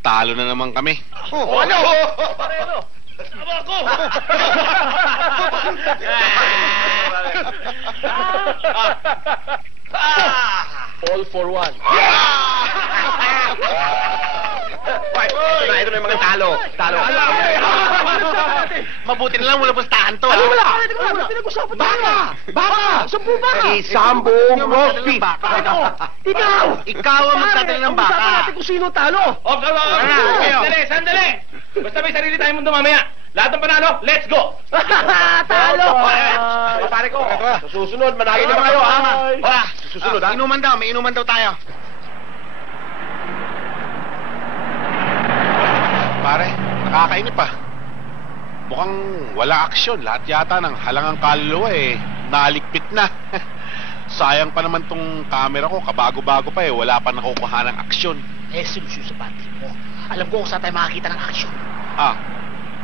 talo na naman kami. Ano? Pareho! Tama ako! All for one. Ito na yung mga talo. Mabuti na lang mula pustahan to. Ano wala? Pinag-usapan tayo. Baka! Sampu baka! Isang buong roast beef. Ikaw ang magdadala ng baka. Usapan natin kung sino talo. Sandali! Basta may sarili tayong mundo mamaya. Lahat ng panalo, let's go! Talo! Pare ko. Susunod, managin naman kayo, ha? Wala. Susunod, ha? May inuman daw tayo. Pare, nakakainip pa. Mukhang wala aksyon. Lahat yata ng halangang kaluluwa naligpit na. Sayang pa naman tong camera ko. Kabago-bago pa Wala pa nakukuha ng aksyon. Solusyon sa Patrick mo. Alam ko kung saan tayo makakita ng aksyon.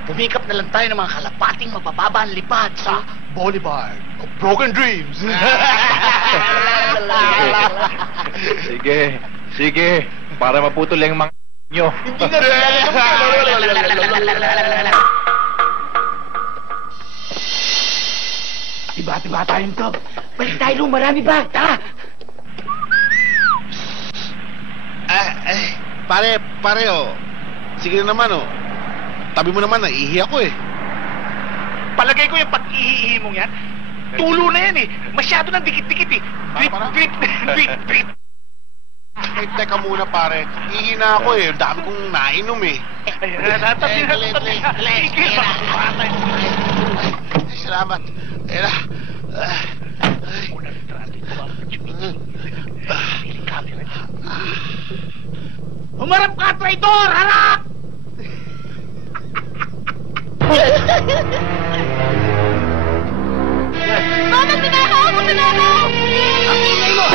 Pumikap na lang tayo ng mga kalapating mabababa ang lipad sa Boulevard of Broken Dreams. Sige. Para maputol yung mga nyo. Tiba-tiba tayong to. Balik tayo doon, marami ba? Tara! Pare, sige na naman, Tabi mo naman, naiihi ako Palagay ko yung pag-ihihi mong yan, tulo na yan Masyado nang dikit-dikit Drip. Teka muna, pare. Ihi na ako Ang dami kong nainom Salamat. Humarap ka, traitor! Harap! Bakit pinakaw? Ang ingay mo!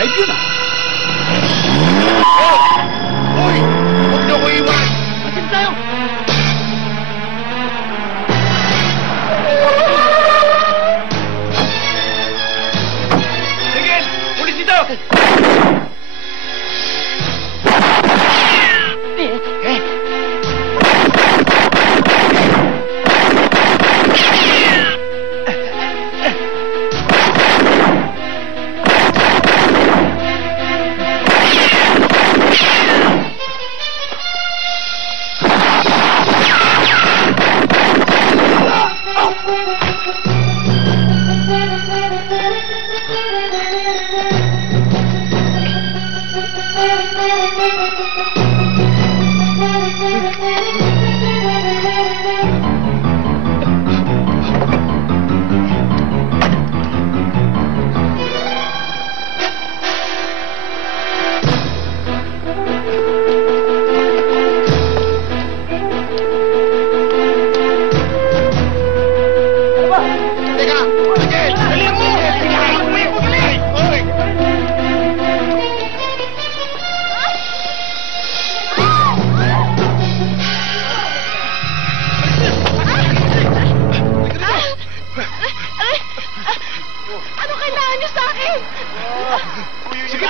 Live yun Hoy! Huwag niyo ko iwan! Masin tayo! Sige! Pulis dito! Ano kailangan niyo sa akin? Sige,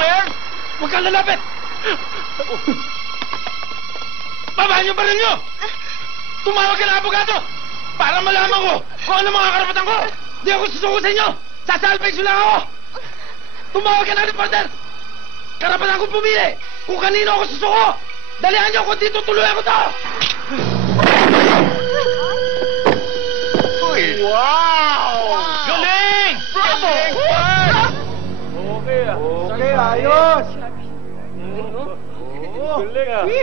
Man! Huwag kang lalapit! Babaan yung baril nyo! Tumawag ka ng abogado! Para malaman ko kung ano mga karapatan ko! Di ako susuko sa inyo! Sasalvage lang ako! Tumawag ka na, reporter! Karapatan ko pumili kung kanino ako susuko! Dalihan nyo kung dito tuloy ako to! Wow! Galing! Bravo! Okay, ayos!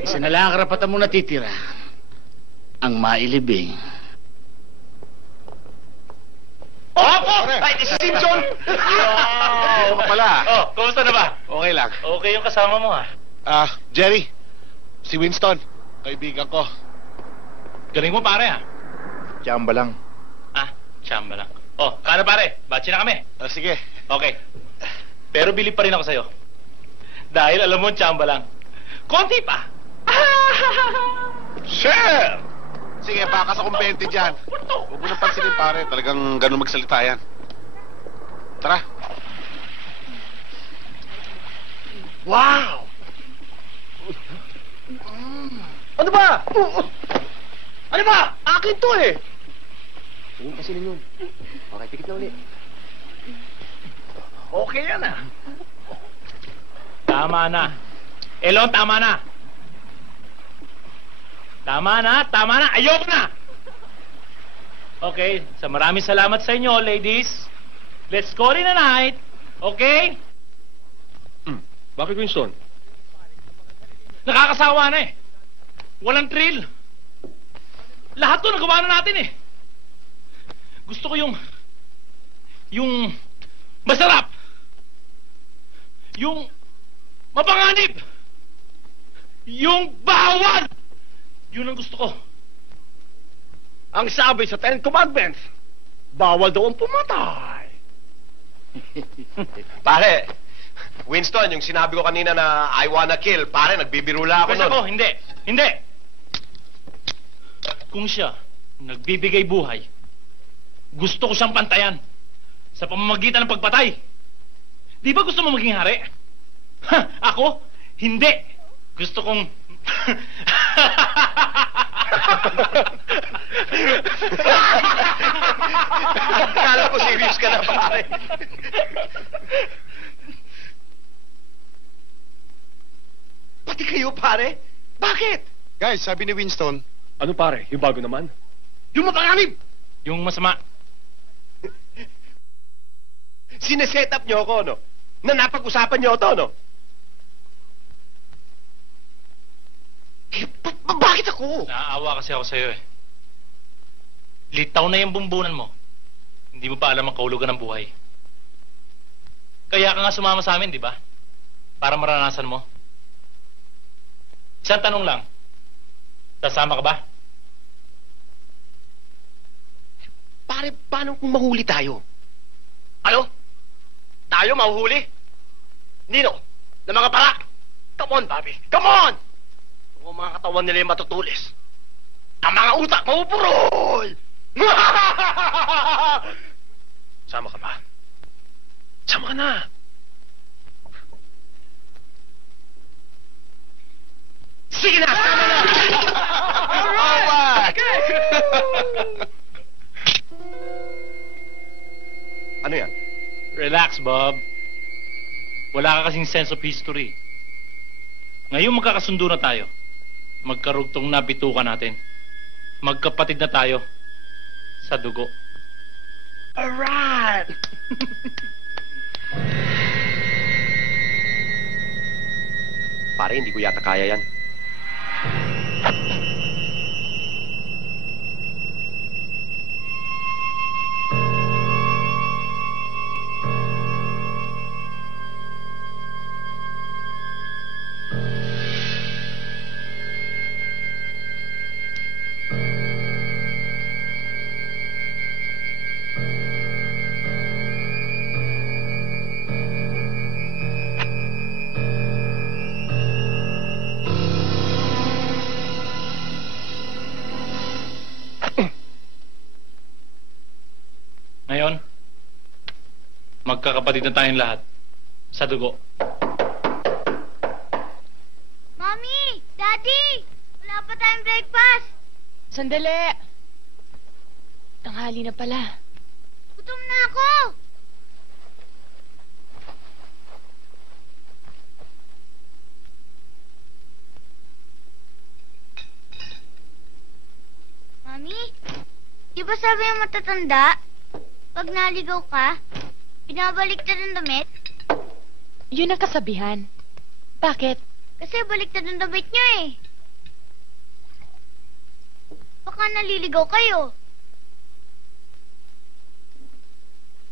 Isa na lang ang karapatan mo natitira. Ang mailibing. Opo! Ay, si Simpson! Ano ka pala? Kumusta na ba? Okay lang. Okay yung kasama mo, Jerry. Si Winston. Kaibigan ko. Galing mo, pare, Chamba lang. Chamba lang. Kano pare? Batsi na kami. Sige. Okay. Pero bilib pa rin ako sa'yo. Dahil alam mo, chamba lang. Konti pa. Share! Sige, baka sa kumpente dyan. Huwag mo nang pansinin, pare. Talagang ganun magsalita yan. Tara. Wow! Ano ba? Ano ba? Akin to eh! Tingin kasi ninyo. Okay, pikit na ulit. Okay yan ah. Tama na. Elon, tama na. Tama na. Ayoko na. Okay, sa maraming salamat sa inyo, ladies. Let's call it a night. Okay? Bakit, Winston? Nakakasawa na eh. Walang thrill. Lahat to nagawa na natin eh. Gusto ko yung masarap. Yung mapanganib. Yung bawal. Yun ang gusto ko. Ang sabi sa Ten Commandments, bawal daw ang pumatay. Pare, Winston, yung sinabi ko kanina na I wanna kill, pare, nagbibirula ako Kasi nun. ako, hindi. Kung siya nagbibigay buhay, gusto ko siyang pantayan sa pamamagitan ng pagpatay. Di ba gusto mo maging hari? Ha, ako? Hindi. Gusto kong... Kala ko serious ka na, pare. Pati kayo, pare? Bakit? Guys, sabi ni Winston, Ano pare? Yung bago naman? Yung mapanganib! Yung masama. Sineset up niyo ako, no? Na napag-usapan niyo to, no? Eh, bakit ako? Naaawa kasi ako sa'yo eh. Litaw na yung bumbunan mo. Hindi mo pa alam ang kahulugan ng buhay. Kaya ka nga sumama sa amin, di ba? Para maranasan mo. Isang tanong lang. Sasama ka ba? Pare, paano kung mahuli tayo? Ano? Tayo mahuhuli? Nino? Na mga para? Come on, Bobby. Come on! Kung ang mga katawan nila yung matutulis, ang mga utak mapupurol! Sama ka ba? Sama ka na! Sige na! Sama na! Alright! Ano yan? Relax, Bob. Wala ka kasing sense of history. Ngayon magkakasundo na tayo. Magkarugtong na bituka natin. Magkapatid na tayo. Sa dugo. Alright! Pare, hindi ko yata kaya yan. Ngayon, magkakapatid na tayong lahat. Sa dugo. Mommy! Daddy! Wala pa tayong breakfast! Sandali! Tanghali na pala. Gutom na ako! Mami, di ba sabi yung matatanda? Pag naligaw ka, binabaliktad ang damit? Yun ang kasabihan. Bakit? Kasi baliktad ang damit niyo eh. Baka naliligaw kayo.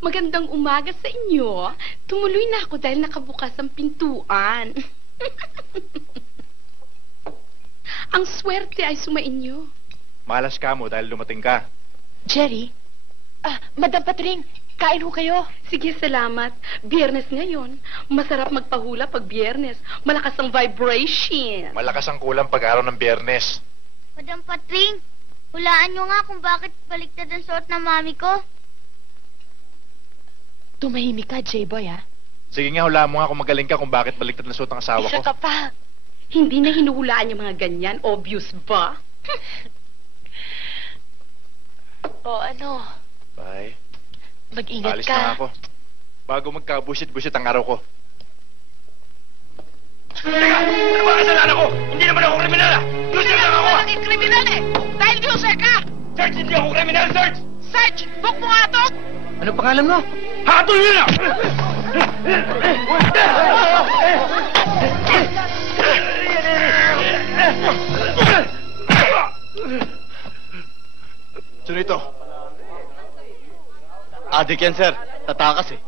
Magandang umaga sa inyo. Tumuloy na ako dahil nakabukas ang pintuan. Ang swerte ay sumainyo. Malas ka mo dahil lumating ka. Jerry? Madam Patring, kain ho kayo. Sige, salamat. Biyernes ngayon. Masarap magpahula pag biyernes. Malakas ang vibration. Malakas ang kulang pag-araw ng Biyernes. Madam Patring, hulaan niyo nga kung bakit baliktad ang suot ng mami ko. Tumahimik ka, J-Boy, ha? Sige nga, hulaan mo nga kung magaling ka kung bakit baliktad na suot ang asawa ko. Isa ka pa. Hindi na hinuhulaan yung mga ganyan. Obvious ba? O ano, Bye. mag-ingat Alis ka. na ako. Bago magkabusit-busit ang araw ko. Teka! Ano ba kasalanan ko? Hindi naman ako kriminal ah! User lang ako ah! Hindi kriminal eh! Dahil user ka! Search, hindi ako kriminal, search! Search! Book mo nga to! Ano pangalan mo? Hatol nyo na! Sino ito? Adik yan, sir. Tatakas eh.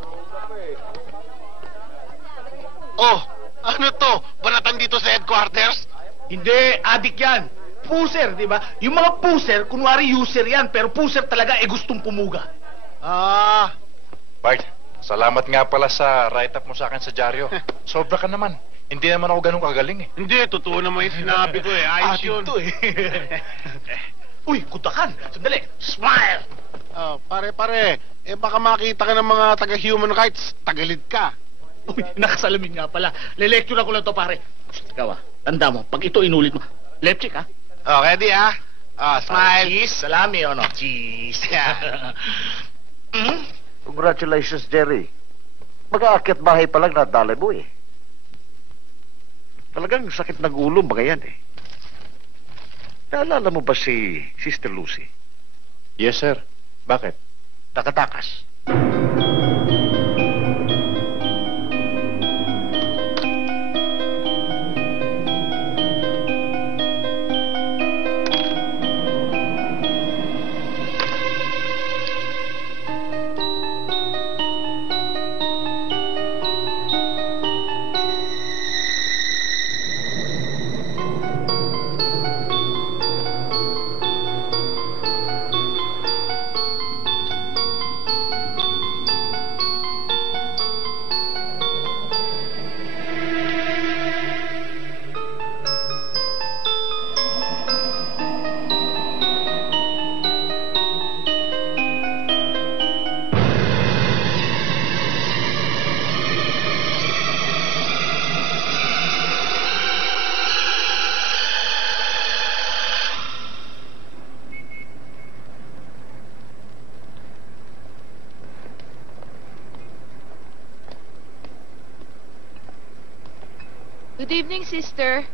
Oh, ano to? Banatan dito sa headquarters? Hindi, adik yan. Puser, di ba? Yung mga puser, kunwari user yan, pero puser talaga gustong pumuga. Ah, Bart, salamat nga pala sa write-up mo sa akin sa dyaryo. Sobra ka naman. Hindi naman ako ganun kagaling eh. hindi. Totoo naman yung sinabi ko eh. Ayos Adik yun. to eh. Uy, kutakan. Sandali. Smile! Oh, pare. Eh baka makita ka ng mga taga-human rights. Tagalid ka. Uy, nakasalamin nga pala. Le-lecture ako lang to, pare. Ikaw tanda mo, pag ito inulit mo, left cheek Oh, ready ah? Smile. Cheese, salami, ano? Cheese. Congratulations, Jerry. Mag-aakyat bahay pa lang nadalay mo eh. Talagang sakit ng ulo, mga yan eh. Naalala mo ba si Sister Lucy? Yes, sir. Bakit? Nakatakas. Good evening, sister.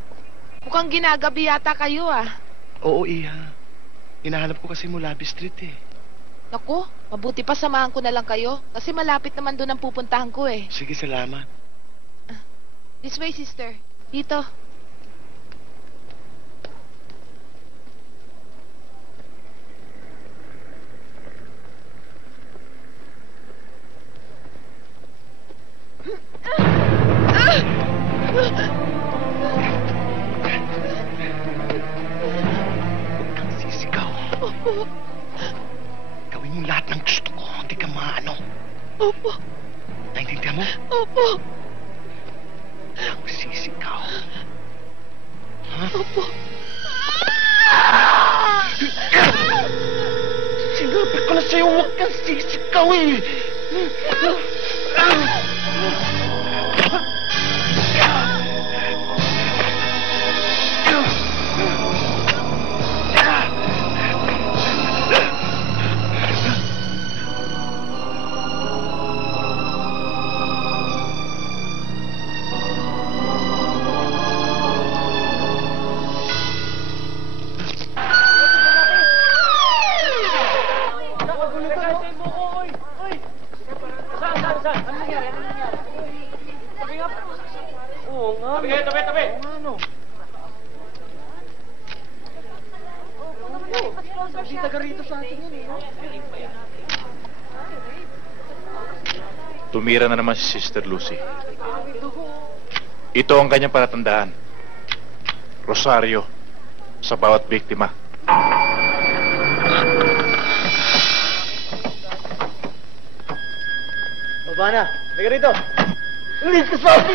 Mukhang ginagabi yata kayo ah. Oo, Iha. Hinahanap ko kasi Mulabi Street eh. Naku, mabuti pa samahan ko na lang kayo. Kasi malapit naman doon ang pupuntahan ko eh. Sige, salamat. This way, sister. Dito. Sisigaw. Opo. Gawin mo lahat ng gusto ko. Hindi ka maano. Opo. Naintindihan mo? Opo. Ako sisigaw. Opo. Sinabi ko na sa'yo, huwag kang sisigaw eh. Tumira na naman si Sister Lucy. Ito ang kanyang palatandaan. Rosaryo sa bawat biktima. Baba na. Halika rito. Hindi ka sabi.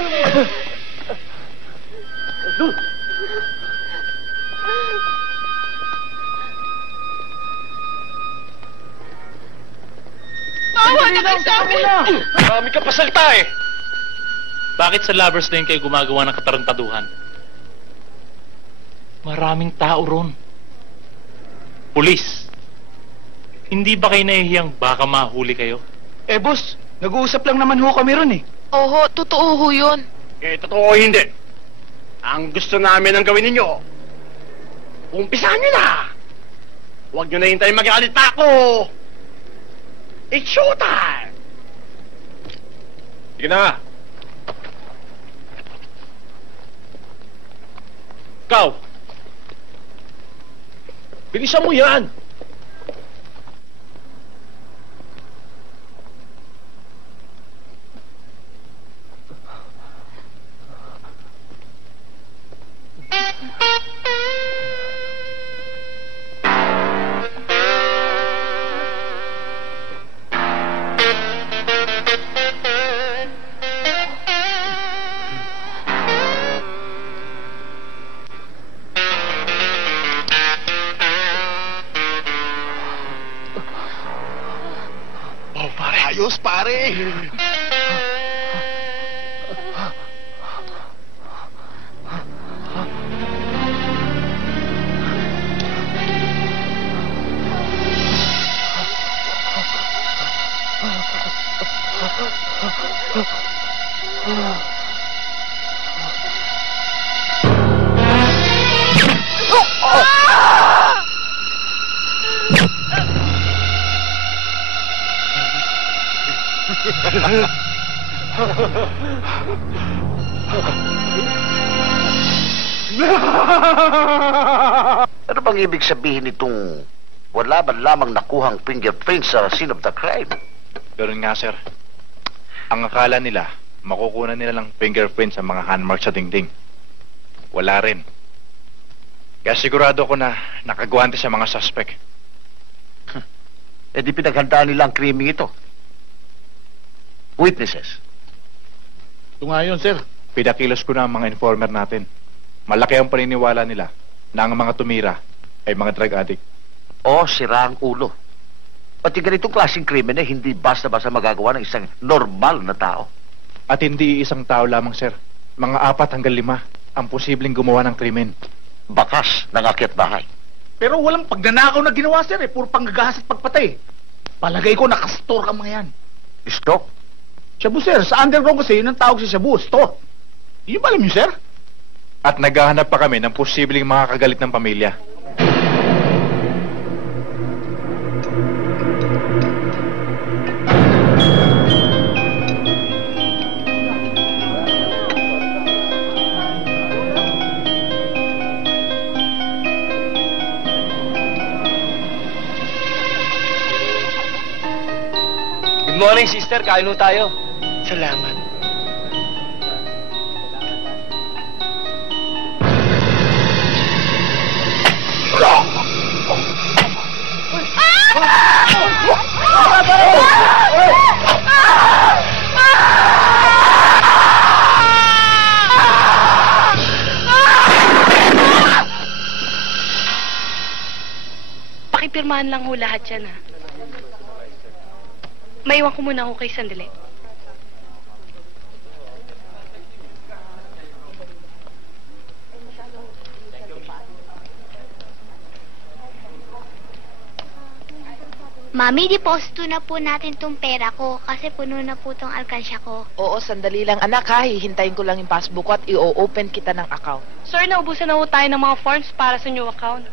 Doon. Bawa na kayo sa amin! Marami ka pasalta eh. Bakit sa Lover's Lane kayo gumagawa ng katarantaduhan? Maraming tao ron. Pulis. Hindi ba kayo nahihiyang baka mahuli kayo? Eh, boss, nag-uusap lang naman ho kami ron eh. Oho, totoo ho yun. Eh, totoo hindi. Ang gusto namin ang gawin ninyo, umpisahan nyo na. Huwag nyo na hintayin magalit pa ako. It's showtime! Sige na. Ikaw! Bilisan mo yan! Ayos, pare! Ano bang ibig sabihin itong wala man lamang nakuhang fingerprint sa scene of the crime? Ganun nga, sir. Ang akala nila, makukunan nila ng fingerprint sa mga handmark sa dingding. Wala rin. Kaya sigurado ko na nakagwante sa mga suspect. Eh di pinaghandaan nila ang krimeng ito. Witnesses. Ito nga yun, sir. Pinakilos ko na ang mga informer natin. Malaki ang paniniwala nila na ang mga tumira ay mga drug addict. O sira ang ulo. Pati ganitong klaseng krimen eh, hindi basta-basta magagawa ng isang normal na tao. At hindi isang tao lamang, sir. Mga 4 hanggang 5 ang posibleng gumawa ng krimen. Bakas ng akyat bahay. Pero walang pagnanakaw na ginawa, sir eh. Puro panggagahas at pagpatay. Palagay ko nakastore ka mga yan. Stock? Shabu, sir. Sa underground kasi yun ang tawag sa Shabu, store. Hindi ba alam yun, sir? At naghahanap pa kami ng posibleng makakagalit ng pamilya. Good morning, sister. Kain ho tayo. Salamat. Pakipirmahan lang ho lahat yan, ha? Maiwan ko muna ho kay sandali. Mami, deposito na po natin tong pera ko kasi puno na po tong alkansya ko. Oo, sandali lang anak ha. Hihintayin ko lang yung passbook ko at i-open kita ng account. Sir, naubusan na ho tayo ng mga forms para sa new account.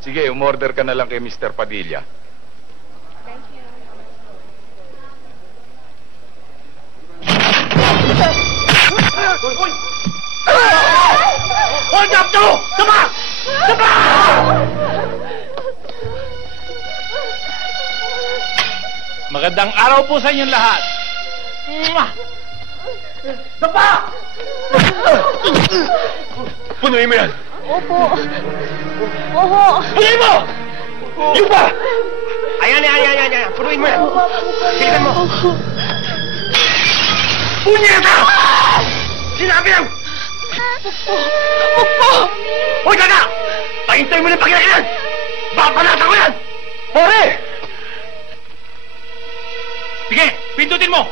Sige, umorder ka na lang kay Mr. Padilla. Hold up to! Sama! Sama! Magandang araw po sa inyong lahat. Sama! Punuin mo yan! Opo. Oho. Punuin mo! Yung ba? Ayan. Punuin mo yan. Tingnan mo. Punyeta! Sinabi lang! Opo. Hoy, kaka! Pahintay mo na pagkakayan! Babanatan ko yan! Pore! Sige, pindutin mo!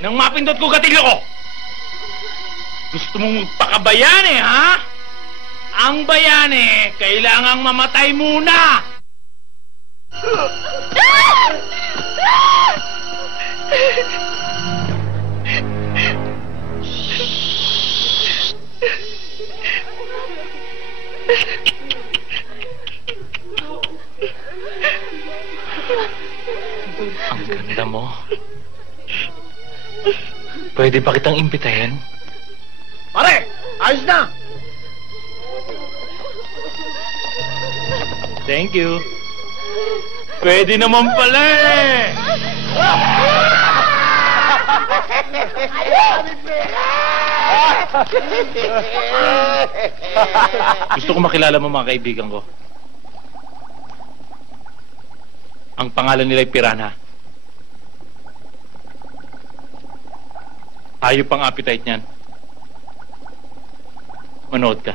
Nang mapindot ko gatilyo ko! Gusto mong magpakabayani, ha? Ang bayani, kailangang mamatay muna! Ang ganda mo. Pwede ba kitang imbitahin? Pare! Ayos na! Thank you. Pwede naman pala eh! Gusto ko makilala mo mga kaibigan ko. Ang pangalan nila ay Piranha. Hayop ang appetite niyan. Manood ka.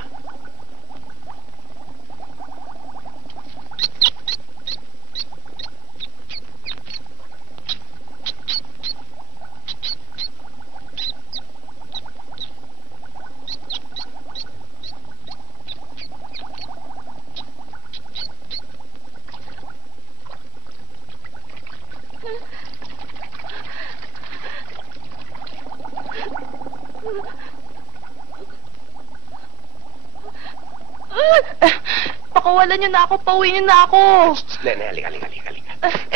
Pakawalan niyo na ako, pauwi niyo na ako. Halika.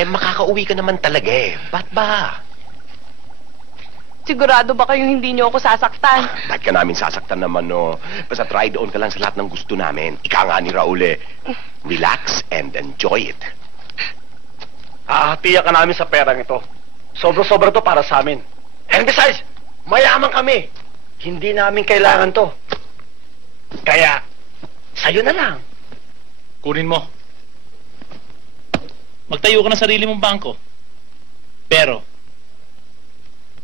Makakauwi ka naman talaga eh. Ba't ba? Sigurado ba kayong hindi niyo ako sasaktan? Ba't ka namin sasaktan naman, no? Basta try doon ka lang sa lahat ng gusto namin. Ika nga ni Raul eh. Relax and enjoy it. Hahatiya ka namin sa perang ito. Sobra-sobra to para sa amin. And besides, mayaman kami. Hindi namin kailangan to. Kaya, sa'yo na lang. Kunin mo. Magtayo ka ng sarili mong bangko. Pero,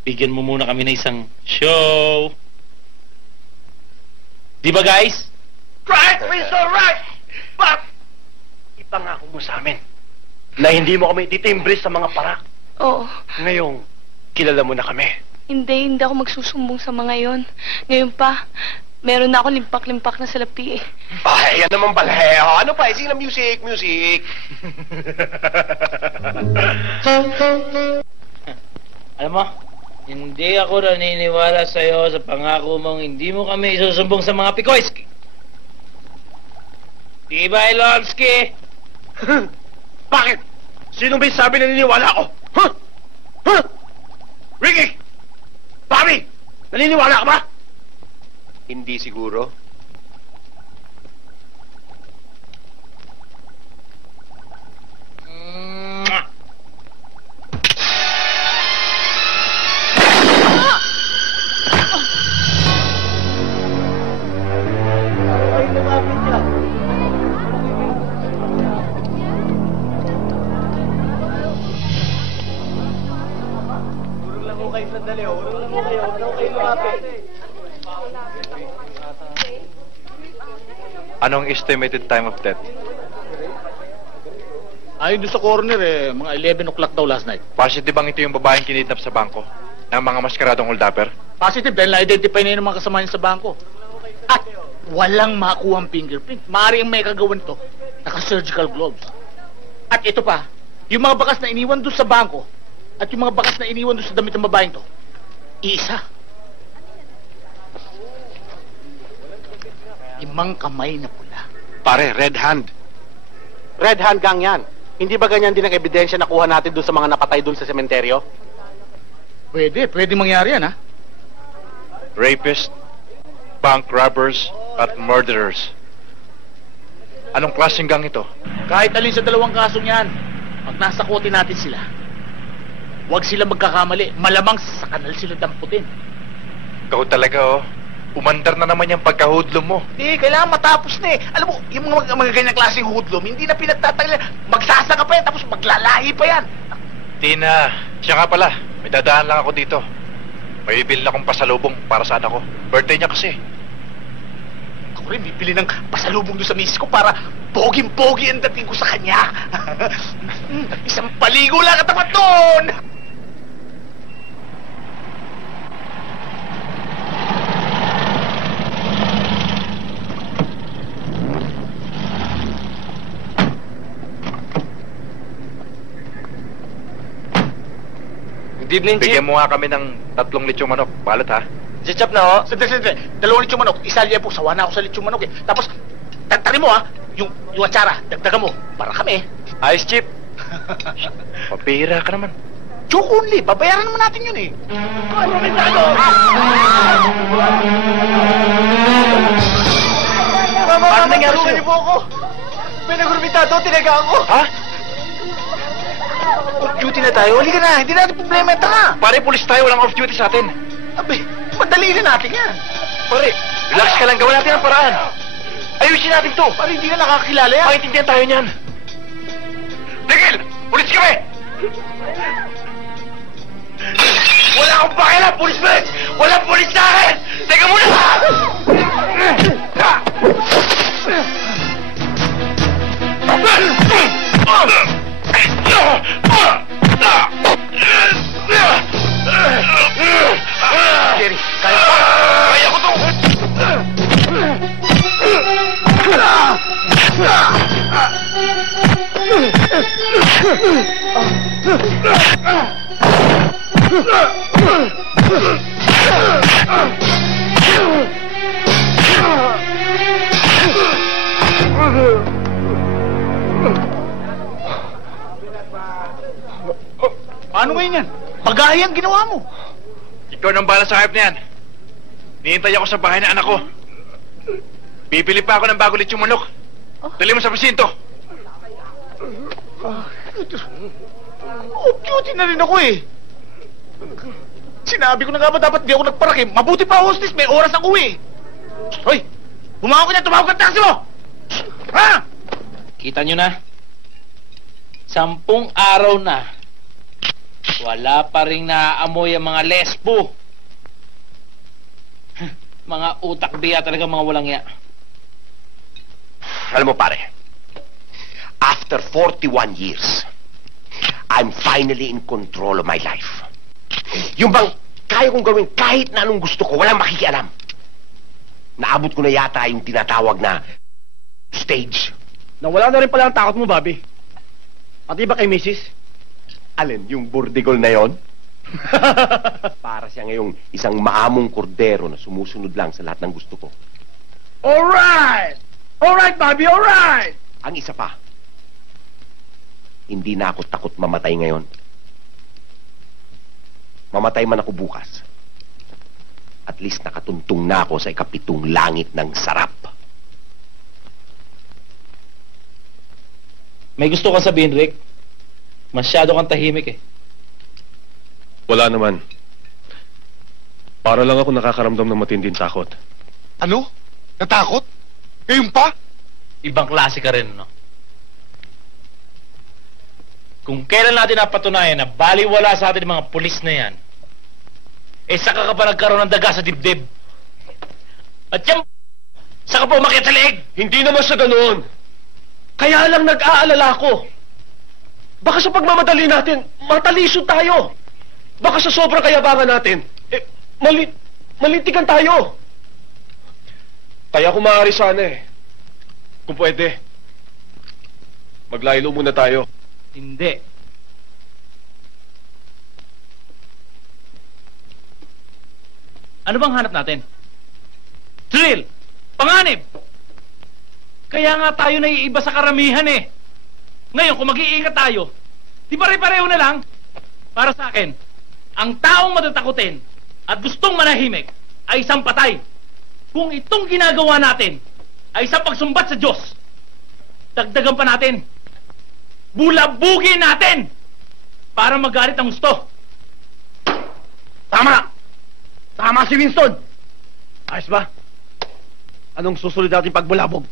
bigyan mo muna kami ng isang show. Di ba, guys? Right, Mr. Right! But, ipangako mo sa amin na hindi mo kami titimbre sa mga parak. Oo. Ngayong, kilala mo na kami. Hindi ako magsusumbong sa mga yon. Ngayon pa, meron na ako limpak-limpak na salapi eh. Ay, yan naman pala eh. Ano pa? Sige na music. Alam mo, hindi ako naniniwala sa'yo sa pangako mong hindi mo kami isusumbong sa mga pikoys. Di ba, Ilomsky? Bakit? Sino ba yung sabi na naniniwala ako? Ricky! Bobby! Naniniwala ka ba? Hindi siguro. Anong estimated time of death? Ayon doon sa coroner mga 11 o'clock daw last night. Positive bang ito yung babaeng kinidnap sa bangko? Ng mga maskeradong holdapper? Positive dahil na-identify na yun ng mga kasama niya sa bangko. At walang makuha ang fingerprint. Maaari ang may kagawan to. Naka-surgical gloves. At ito pa, yung mga bakas na iniwan doon sa bangko at yung mga bakas na iniwan doon sa damit ng babaeng to, isa. 5 kamay na pula. Pare, red hand. Red hand gang yan. Hindi ba ganyan din ang ebidensya na kuha natin doon sa mga napatay doon sa sementeryo? Pwede mangyari yan, ha? Rapist, bank robbers, at murderers. Anong klaseng gang ito? Kahit alin sa dalawang kasong yan, pag nasa kote natin sila, huwag sila magkakamali. Malamang sa kanal sila damputin. Ikaw talaga, oh. Umandar na naman yung pagkahudlom mo. Kailangan matapos na eh. Alam mo, yung mga ganyang klaseng hudlom, hindi na pinagtatanggal. Magsasaka pa yan, tapos maglalahi pa yan. Di na. Siya nga pala, may dadaan lang ako dito. May bibili akong pasalubong para sa anak ko. Birthday niya kasi. Ako rin, bibili ng pasalubong doon sa misis ko para poging-pogi ang dating ko sa kanya. Isang paligo lang katapat doon! Good evening, Chief. Bigyan mo nga kami ng 3 lechong manok. Balot, ha? Chap na, ho. Sandali. 2 lechong manok. Isa liya po. Sawa na ako sa lechong manok eh. Tapos, tantari mo ha. Yung atsara. Dagdagan mo. Para kami. Ayos, Chief. Papira ka naman. Joke only. Babayaran naman natin yun eh. Paano nangyari sa'yo? Po ako. May nagurmitado, tinaga ako. Ha? Off-duty na tayo. Halika na. Hindi natin problema. Tanga. Pare, pulis tayo. Walang off-duty sa atin. Abe, madali na natin yan. Pare, relax ka lang. Gawin natin ang paraan. Ayusin natin to. Para hindi na nakakilala yan. Pakitindihan tayo niyan. Tigil! Pulis kami! Wala akong pakialam, pulis ba? Walang pulis sa akin! Teka muna! Jerry, kaya pa? Kaya ko to! Paano ngayon yan? Pag-ahay ang ginawa mo. Ikaw nang bala sa hype na yan. Nihintay ako sa bahay ng anak ko. Bibili pa ako ng bago lechong manok. Dali mo sa presinto. Off-duty na rin ako eh. Sinabi ko na nga ba dapat di ako nagparaki? Mabuti pa, hostess. May oras ang uwi. Hoy! Tumawag ka na! Tumawag ka ng taxi mo! Ha? Kita nyo na? 10 araw na. Wala pa rin naaamoy ang mga lesbo. Mga utak biya talaga, mga walang ya. Alam mo pare, after 41 years, I'm finally in control of my life. Yung bang kaya kong gawin kahit na anong gusto ko, walang makikialam. Naabot ko na yata yung tinatawag na stage. Nawala na rin pala ang takot mo, Bobby. Pati ba kay Mrs.? Alin, yung burdigol na yon? Para siya ngayong isang maamong kordero na sumusunod lang sa lahat ng gusto ko. Alright! Alright, Bobby, alright! Ang isa pa, hindi na ako takot mamatay ngayon. Mamatay man ako bukas. At least nakatuntong na ako sa ikapitong langit ng sarap. May gusto kang sabihin, Rick? Masyado kang tahimik eh. Wala naman. Para lang ako nakakaramdam ng matinding takot. Ano? Natakot? Ngayon pa? Ibang klase ka rin, no? Kung kailan natin napatunayan na baliwala sa atin mga pulis na yan, eh saka ka pa nagkaroon ng daga sa dibdib. At yan, saka pa umakyat sa leeg. Hindi naman sa ganoon. Kaya lang nag-aalala ko. Baka sa pagmamadali natin, matalisod tayo. Baka sa sobrang kayabangan natin, malintikan tayo. Kaya kung maaari sana eh. Kung pwede, maglaylo muna tayo. Hindi. Ano bang hanap natin? Thrill! Panganib! Kaya nga tayo naiiba sa karamihan eh. Ngayon, kung mag-iingat tayo, di pare-pareho na lang? Para sa akin, ang taong matatakutin at gustong manahimik ay isang patay. Kung itong ginagawa natin ay isang pagsumbat sa Diyos, dagdagan pa natin. Bulabugin natin para magalit ang gusto. Tama! Tama si Winston! Ayos ba? Anong susunod natin pagbulabog?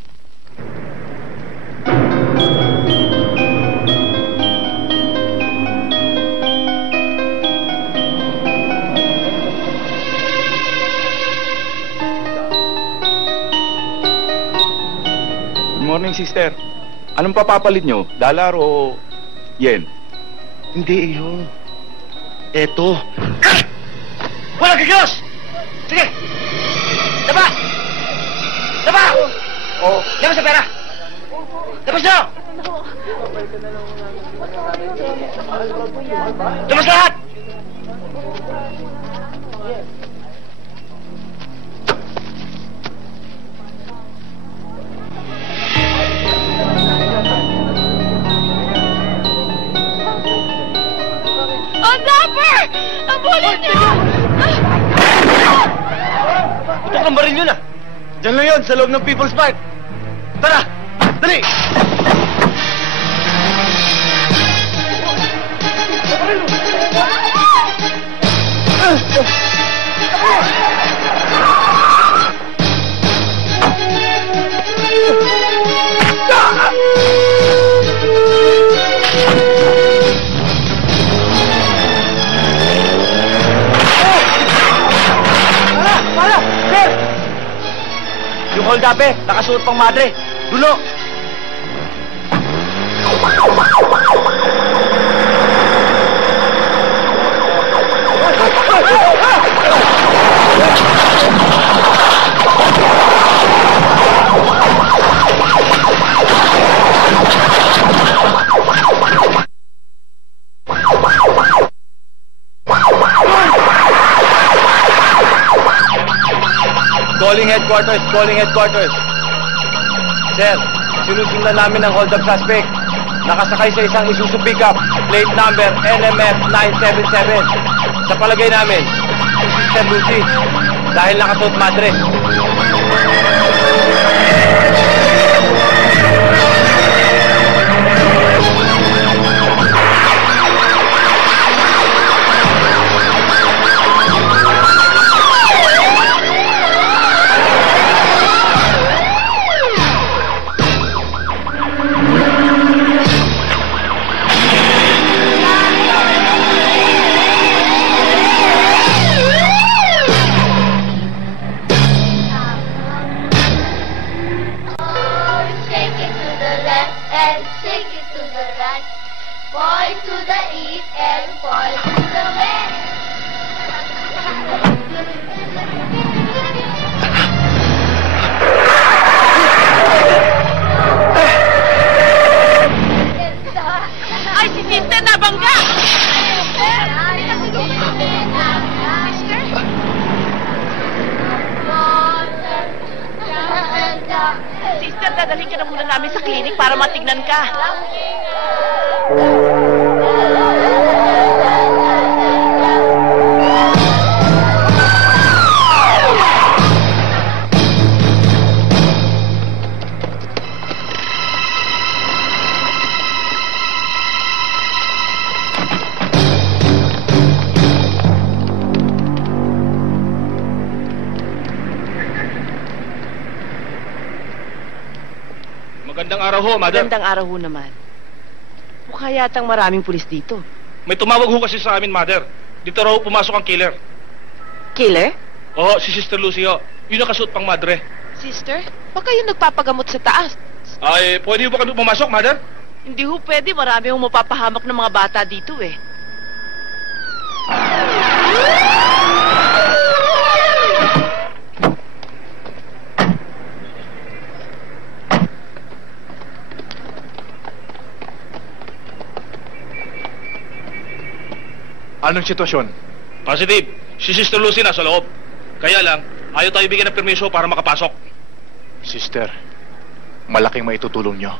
Good morning, sister. Anong papapalit nyo? Dollar o yen? Hindi iyo. Eto. Walang kagos! Sige! Daba! Daba! Oh. Labas sa pera! Labas na! Labas lahat! Oh, Dapper! Ang bulin niyo! Ito kang baril yun ah. Diyan lang yun, sa loob ng People's Park. Tara! Dali! Para! Sir! Yung holdape, nakasuot pang madre. Dulo! Calling headquarters, calling headquarters. Sir, sinusundan namin ang hold-up suspect. Nakasakay sa isang Isuzu pickup, plate number NMF 977. Sa palagay namin, si Sister Lucy, dahil nakasuot madre. Shake it to the left and shake it to the right. Point to the east and point to the west. Ay, si Sister nabangga! Sister, dadalhin ka na muna namin sa klinik para matignan ka. Magandang araw ho, madam. Magandang araw ho naman. Mukha yatang maraming pulis dito. May tumawag ho kasi sa amin, mother. Dito raw pumasok ang killer. Killer? Oo, si Sister Lucy ho. Yun nakasuot pang madre. Sister, baka yung nagpapagamot sa taas. Ay, pwede ho ba kami pumasok, mother? Hindi ho pwede, marami hong mapapahamak ng mga bata dito eh. Anong sitwasyon? Positive. Si Sister Lucy nasa loob. Kaya lang, ayaw tayo bigyan ng permiso para makapasok. Sister, malaking maitutulong nyo.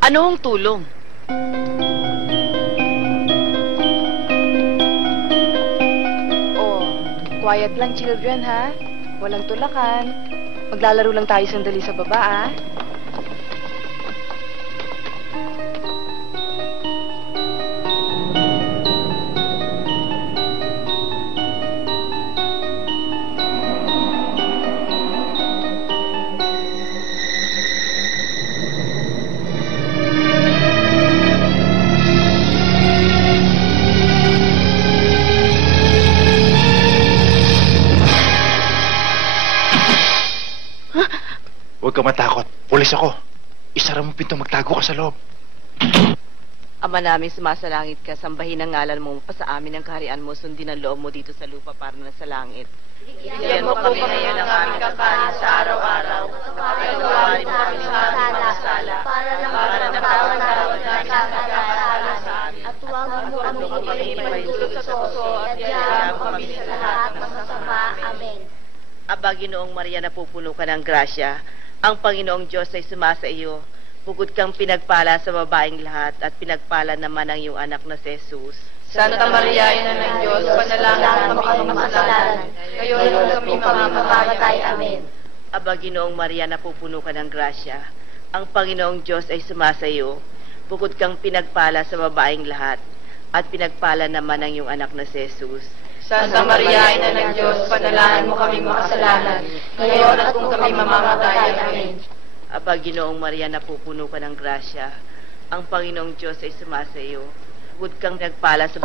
Ano hong tulong? Oh, quiet lang children ha. Walang tulakan. Maglalaro lang tayo sandali sa baba ah. Huwag ka matakot. Pulis ako. Isara mo pinto, magtago ka sa loob. Ama namin sumasalangit ka, sambahin ang ngalan mo, pa sa amin ang kaharian mo, sundin ang loob mo dito sa lupa para na sa langit. Bigyan mo kami ngayon ng aming kakanin sa araw-araw. Pagkawarin mo kami sa aming mga sala, para natawag namin sa amin. At huwag mo kami ipahintulot sa puso, at diyan mo Aba, Ginoong Maria, napupuno ka ng grasya. Ang Panginoong Diyos ay sumasa iyo. Bukod kang pinagpala sa babaeng lahat at pinagpala naman ang iyong anak na si Jesus. Santa Maria, Ina ng Diyos, panalangin mo kami makasalanan. Ngayon kami mamamatay. Amen. Aba, Ginoong Maria, napupuno ka ng grasya. Ang Panginoong Diyos ay sumasa iyo. Bukod kang pinagpala sa babaeng lahat at pinagpala naman ang iyong anak na si Jesus. Santa Maria, Ina ng Diyos, panalangin mo kami makasalanan. Ngayon at kung kami mamamatay. Amen. Aba, Ginoong Maria, napupuno ka ng grasya. Ang Panginoong Diyos ay sumasa iyo. Bukod kang nagpala sa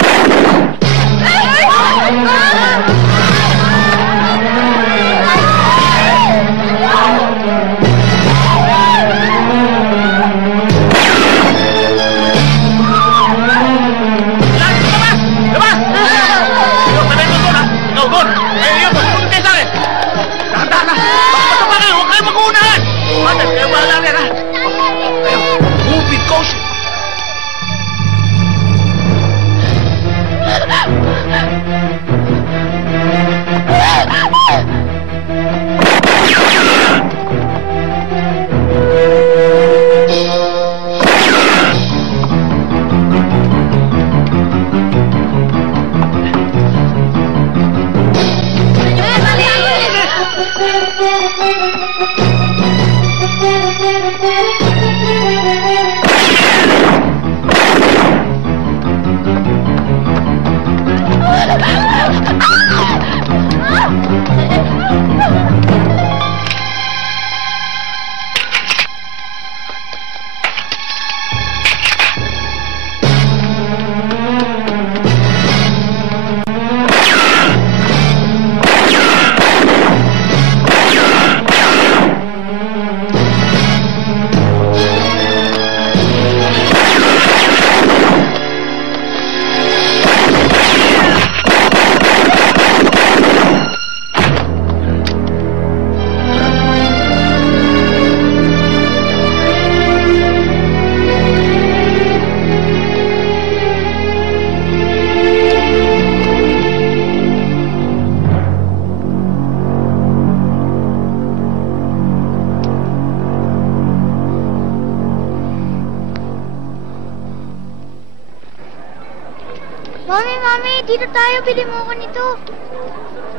Mami, dito tayo. Bili mo ako nito.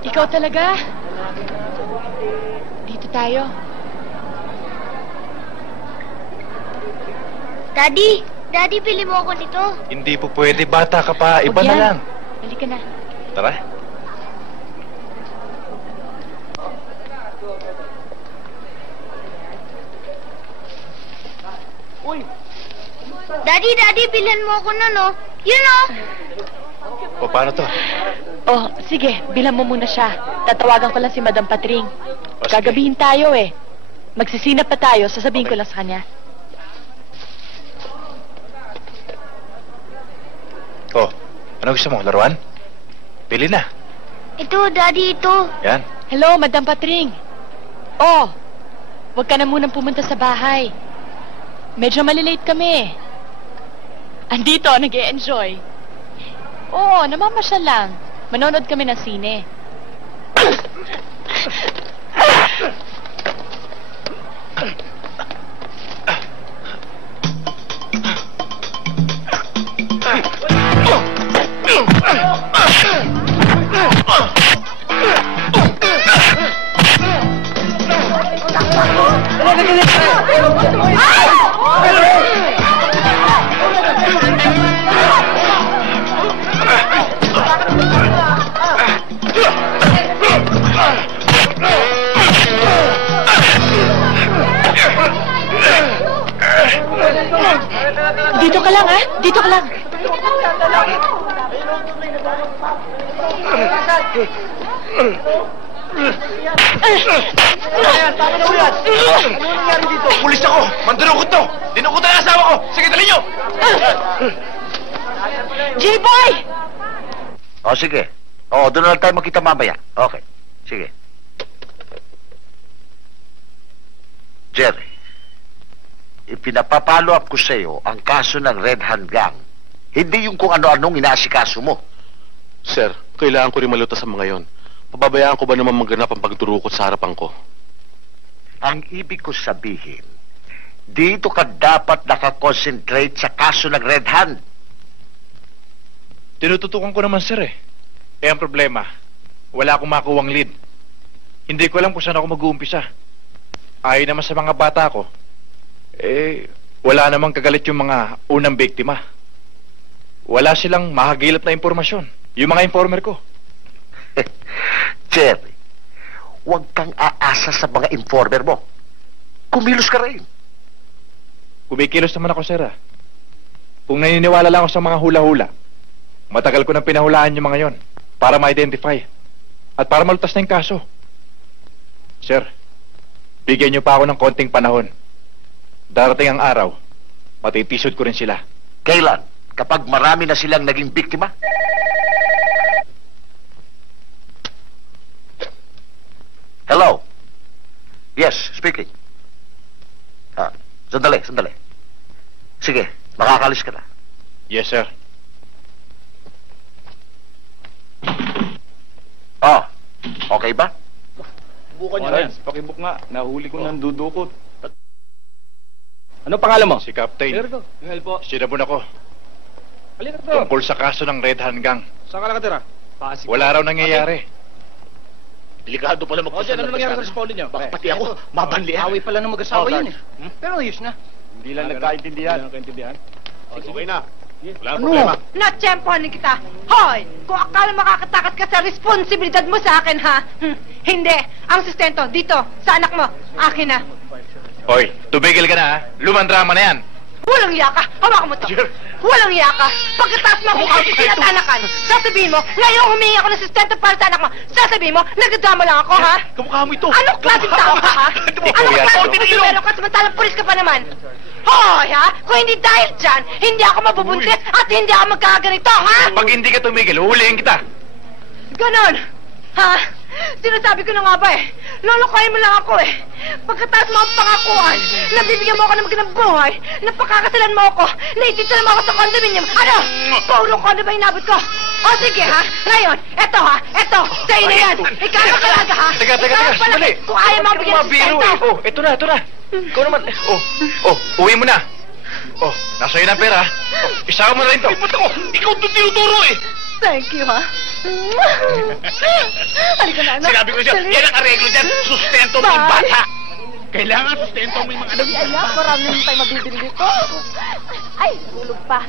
Ikaw talaga? Dito tayo. Daddy, bili mo ako nito. Hindi po pwede, bata ka pa. Iba Huwag na yan. lang. Halika na. Tara. Daddy, bilhan mo ako nun, oh. Yun, oh. O, paano to? Oh, sige, bilang mo muna siya. Tatawagan ko lang si Madam Patring. O, sige. Gagabihin tayo eh. Magsisinap pa tayo, sasabihin ko lang sa kanya. Oh, ano gusto mo? Laruan? Pili na. Ito, Daddy, ito. Yan. Hello, Madam Patring. Oh, huwag ka na munang pumunta sa bahay. Medyo malilate kami. Andito, nag-e-enjoy. Oo, namamasyal lang. Manonood kami ng sine. Dito ka lang, ha? Dito ka lang. Ano nangyari dito? Pulis ako! Mandurukot to! Dinukutan ang asawa ko! Sige, dali nyo! J-Boy! O, sige. O, doon na lang tayo magkita mamaya. Okay. Sige. Jerry, ipinapapalo up ko sa iyo ang kaso ng Red Hand Gang. Hindi yung kung ano-anong inaasikaso mo. Sir, kailangan ko rin malutas sa mga yon. Pababayaan ko ba naman maganap ang pagdurukot sa harapan ko? Ang ibig ko sabihin, dito ka dapat nakakonsentrate sa kaso ng Red Hand. Tinututukan ko naman, sir, eh. Eh, ang problema, wala akong makuwang lead. Hindi ko alam kung saan ako mag-uumpisa. Ayon naman sa mga bata ko, eh, wala namang kagalit yung mga unang biktima. Wala silang mahagilap na impormasyon. Yung mga informer ko. Jerry, huwag kang aasa sa mga informer mo. Kumilos ka rin. Kumikilos naman ako, sir, ah. Kung naniniwala lang ako sa mga hula-hula, matagal ko nang pinahulaan yung mga yon para ma-identify at para malutas na yung kaso. Sir, bigyan niyo pa ako ng konting panahon. Darating ang araw, matitisod ko rin sila. Kailan? Kapag marami na silang naging biktima? Hello? Yes, speaking. Sandali. Sige, makakalis ka na. Yes, sir. Okay ba? Bukan niya yan. Pakibuk nga. Nahuli ko ng dudukot. Ano pangalan mo? Si Captain. Ergo. Ngel po. Sinabon ako. Halika to. Tungkol sa kaso ng Red Hand Gang. Saan ka nakatira? Pasig. Wala raw nangyayari. Delikado pala magpasal. Ano nangyari sa responde niyo? Baka pati ako, mabanlihan. Away pala ng mag-asawa yun eh. Pero ayos na. Hindi lang nagkaintindihan. Hindi lang nagkaintindihan. Okay na. Wala Ano? problema. Natsyempohanin kita. Hoy! Kung akala makakatakas ka sa responsibilidad mo sa akin, ha? Hindi. Ang sustento, dito, sa anak mo. Akin na. Hoy, tumigil ka na, ha? Lumandrama na yan. Walang iya ka. Hawakan mo to. Walang iya ka. Pagkatapos mo kung kasi sinatanakan, sasabihin mo, ngayon humingi ako ng sustento para sa anak mo. Sasabihin mo, nagdadama lang ako, ha? Kamukha mo ito. Anong klaseng tao ka, ha? Anong klaseng pinigilo ka samantalang pulis ka pa naman? Hoy, ha? Kung hindi dahil dyan, hindi ako mabubuntis at hindi ako magkakaganito, ha? Pag hindi ka tumigil, huhulihin kita. Ganon. Ha? Sinasabi ko na nga ba eh. Lolokohin mo lang ako eh. Pagkatapos mo ang pangakuan, nabibigyan mo ako ng magandang buhay, napakakasalan mo ako, naititira mo ako sa condominium. Ano? Puro kondo ba inabot ko? O sige ha, ngayon, eto, sa'yo na yan. Ikaw ang makalaga ha. Teka, sandali. Kung ayaw mo bigyan ng sustento. Oh, ito na. Ikaw naman. Uwi mo na. Oh, nasa iyo na ang pera. Oh, isama mo na rin to. Ikaw itong tinuturo eh. Thank you ha. Halika na anak. Sinabi ko siya, yan ang areglo dyan. Sustento mo yung bata. Kailangan sustento mo yung mga anak. Ay, marami naman tayo mabibili dito. Ay, hulog pa.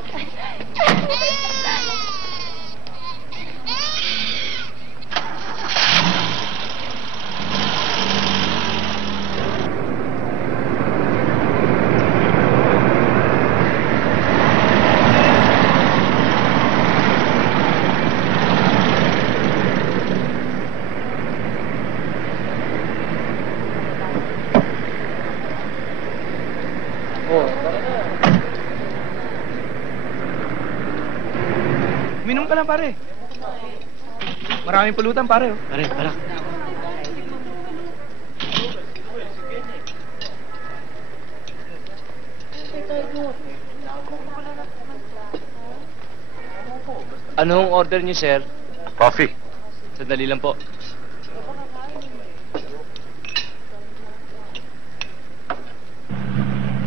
Minom ka lang, pare. Maraming pulutan, pare. Pare. Anong order niyo, sir? Coffee. Sandali lang po.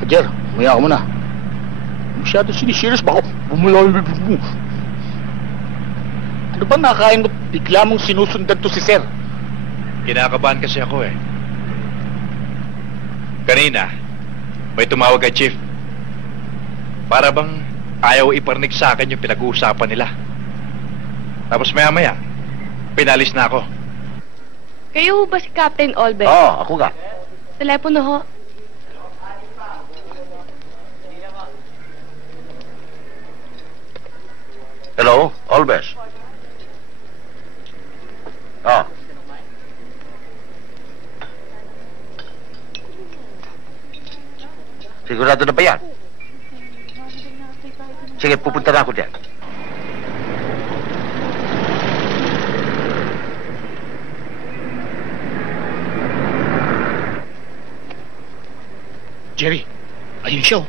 Jer, umaya ka muna. Masyado sinisirious ba ako? Bumula yung bibig mo. Ano ba nakain mo? Bigla mong sinusundan to si Sir. Kinakabahan kasi ako eh. Kanina, may tumawag kay Chief. Para bang ayaw iparinig sa akin yung pinag-uusapan nila. Tapos maya-maya, pinalis na ako. Kayo ba si Captain Olbert? Ako nga. Telepono ho. Hello, Olbers. Sigurado na ba yan? Sige, pupunta na ako dyan. Jerry, ayun siya.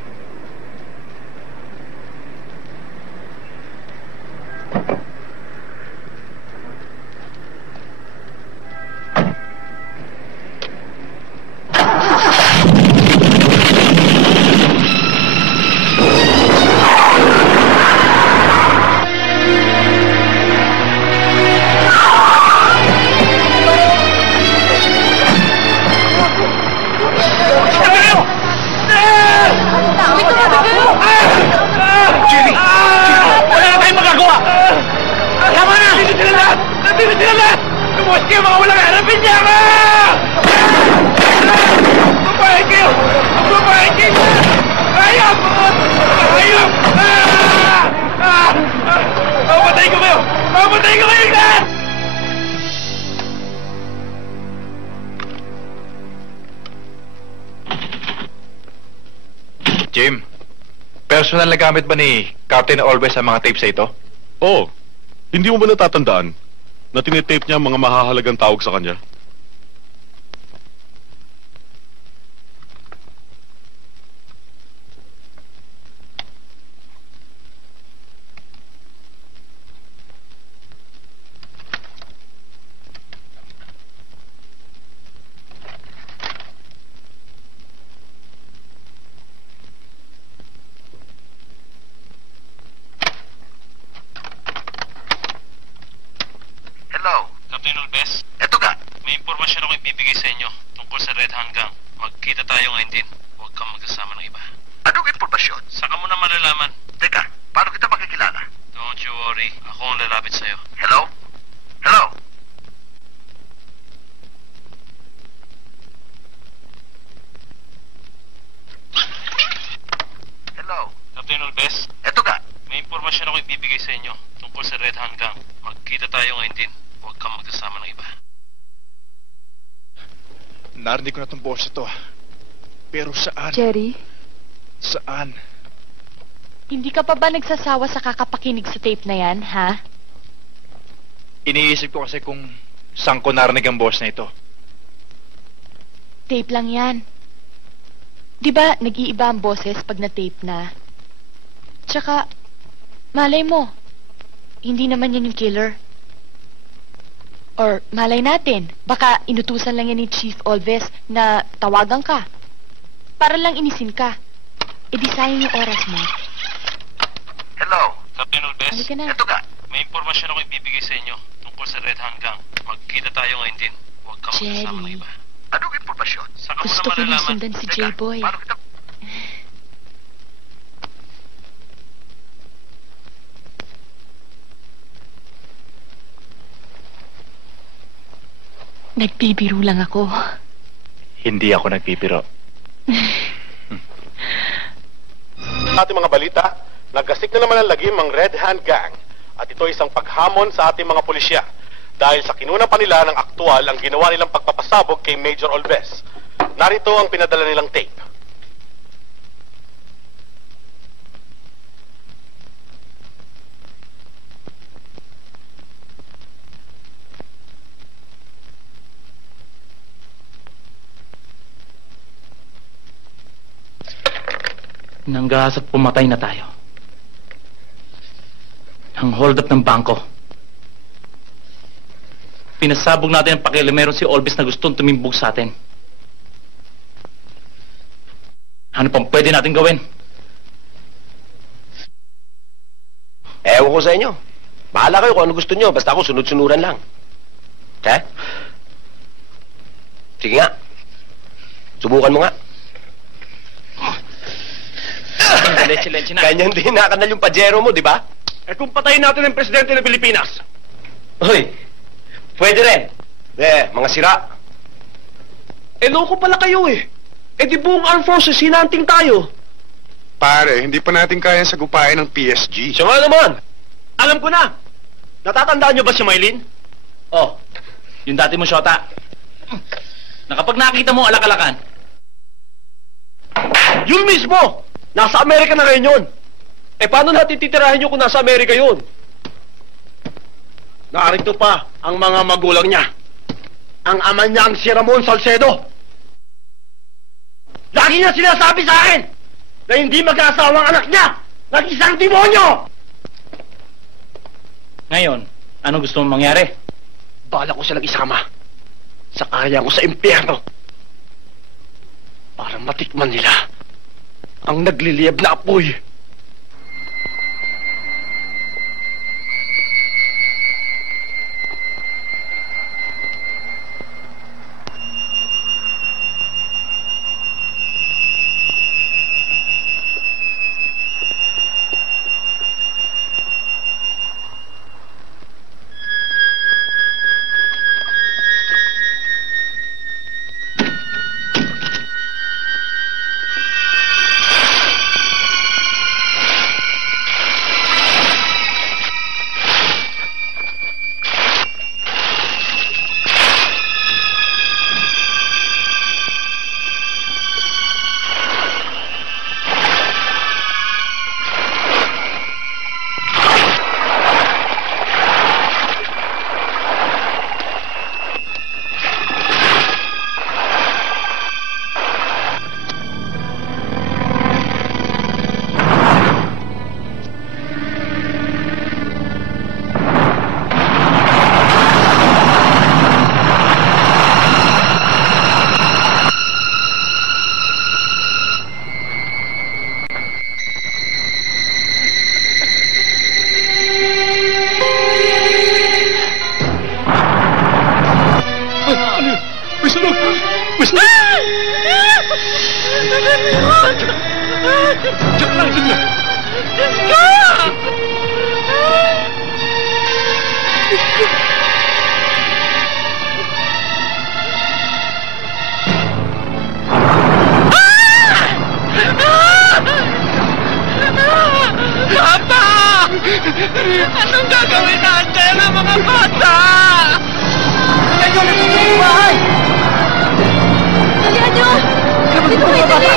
Jimmy! Wala na tayong magagawa! Tama na! Nandito sila lahat! Nandito sila lahat! Lumuwas kayo mga walang harapin niya ka! Magbabahin kayo! Magbabahin kayo! Hayop! Hayop! Mamatay ko kayo! Mamatay ko kayo lahat! Jim, personal na gamit ba ni Captain Always ang mga tapes sa ito? Oo. Hindi mo ba natatandaan na tinetape niya ang mga mahahalagang tawag sa kanya? Hello? Captain Alves, Eto ka. may impormasyon ako ibibigay sa inyo tungkol sa Red Hand Gang. Magkita tayo ngayon din. Huwag kang magkasama ng iba. Anong impormasyon? Saka mo na malalaman. Teka, paano kita makikilala? Don't you worry. Ako ang lalapit sa'yo. Hello? Hello? Hello? Captain Alves, Eto ka. may impormasyon ako ibibigay sa inyo tungkol sa Red Hand Gang. Magkita tayo ngayon din. Huwag kang magkasama ng iba. Narinig ko na itong boses ito. Pero saan? Jerry, Saan? hindi ka pa ba nagsasawa sa kakapakinig sa tape na yan, ha? Iniisip ko kasi kung saan ko narinig ang boss na ito. Tape lang yan. Di ba nag-iiba ang boses pag na-tape na? Tsaka, malay mo, hindi naman yan yung killer. Or malay natin, baka inutusan lang yan ni Chief Alves na tawagan ka. Para lang inisin ka. E di sayang yung oras mo. Hello? Captain Alves, Halika na. Eto ka. may impormasyon ako ibibigay sa inyo tungkol sa Red Hand Gang. Magkita tayo ngayon din. Huwag kang magkasama ng Jerry, iba. Anong impormasyon? Saka mo na gusto ko nang malalaman. sundan si Teka, J-Boy. paano kita... Nagbibiro lang ako. Hindi ako nagpipiro. Sa ating mga balita, naggasik na naman ang lagim ang Red Hand Gang. At ito isang paghamon sa ating mga pulisya. Dahil sa kinuna pa nila ng aktual ang ginawa nilang pagpapasabog kay Major Alves. Narito ang pinadala nilang tape. Nanggas at pumatay na tayo. Ang hold up ng bangko. Pinasabog natin ang pakialam meron si Alves na gustong tumimbog sa atin. Ano pang pwede natin gawin? Ewan ko sa inyo. Bahala kayo kung ano gusto nyo. Basta ako sunod-sunuran lang. Ha? Sige nga. Subukan mo nga. Leche-leche na. Ganyan din nakanal yung pajero mo, di ba? Eh kung patayin natin ang presidente ng Pilipinas. Hoy, pwede rin. Mga sira. Eh loko pala kayo eh. Eh di buong armed forces hinanting tayo. Pare, hindi pa natin kaya sagupain ng PSG. Siya nga naman. Alam ko na. Natatandaan niyo ba si Maylin? Oh, yung dati mo shota. Na kapag nakita mo alak-alakan. Yun mismo! Nasa Amerika na ngayon yun. Eh paano natin titirahin nyo kung nasa Amerika yun? Narito pa ang mga magulang niya. Ang ama niya ang si Ramon Salcedo. Lagi niya sinasabi sa akin na hindi mag-aasawang anak niya ng isang demonyo! Ngayon, anong gusto mong mangyari? Bala ko silang isama sa kaya ko sa impyerno para matikman nila ang nagliliyab na apoy. Diyan lang, diyan lang. Papa! Anong gagawin natin ng mga bata? Medyo nagpupunta sa bahay! Dalihan nyo! Dito kayo, dali!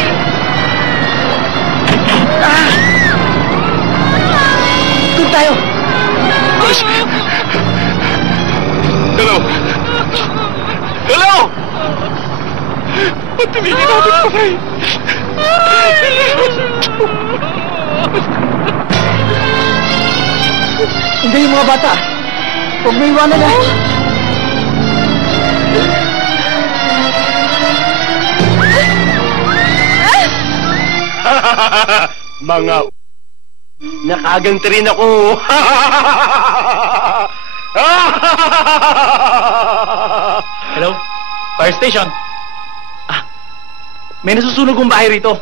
Doon tayo! Hello! Hello! Ba't tumingin natin pa kayo? Hindi yung mga bata. Huwag mo iwanan na. Mga... Nakaganti rin ako. Hello? Fire station? May nasusunog kong bahay rito.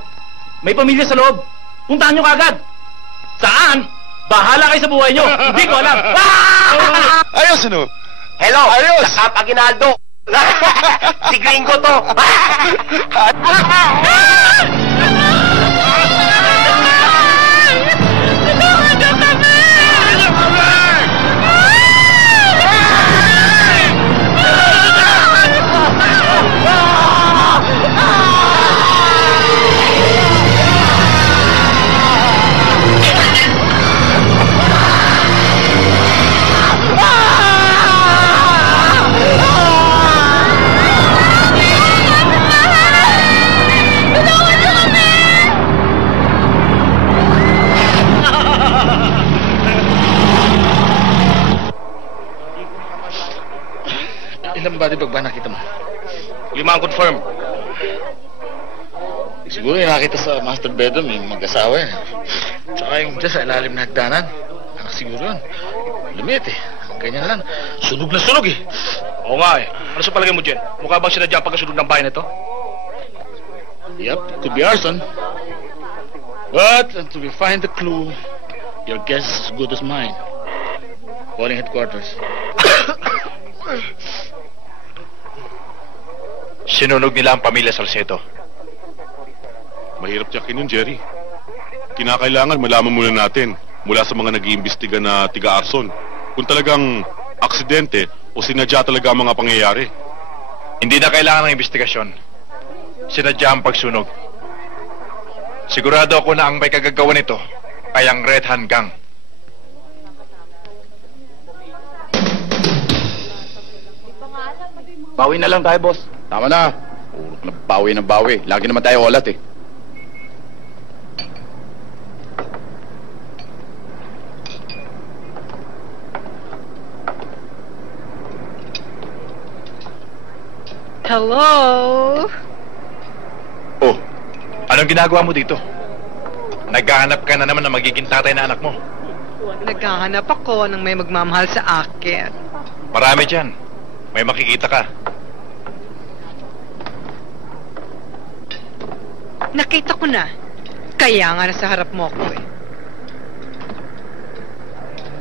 May pamilya sa loob. Puntahan nyo kagad. Saan? Bahala kayo sa buhay nyo. Hindi ko alam. Ayos, ano? Hello! Ayos! Sa Kapaginaldo! Si Gringo to! Ilang body bag ba nakita mo? 5 ang confirm. Siguro yung nakita sa master bedroom, yung mag-asawa eh. Tsaka yung dyan sa ilalim na hagdanan. Anak siguro yun. Lumit eh. Ganyan lang. Sunog na sunog eh. Oo nga eh. Ano sa palagay mo, Jen? Mukha bang sinadya ang pagkasunog ng bahay na ito? Yep, it could be arson. But until we find the clue, your guess is as good as mine. Calling headquarters. Sinunog nila ang pamilya Salcedo. Mahirap tiyakin yun, Jerry. Kinakailangan malaman muna natin mula sa mga nag-iimbestiga na tiga-arson kung talagang aksidente o sinadya talaga ang mga pangyayari. Hindi na kailangan ng investigasyon. Sinadya ang pagsunog. Sigurado ako na ang may kagagawa nito ay ang Red Hand Gang. Bawi na lang tayo, boss. Tama na. Puro na bawi ng bawi. Lagi naman tayo ulat eh. Hello? Oh, anong ginagawa mo dito? Naghahanap ka na naman na magiging tatay na anak mo. Naghahanap ako ng may magmamahal sa akin. Marami dyan. May makikita ka. Nakita ko na. Kaya nga nasa harap mo ako eh.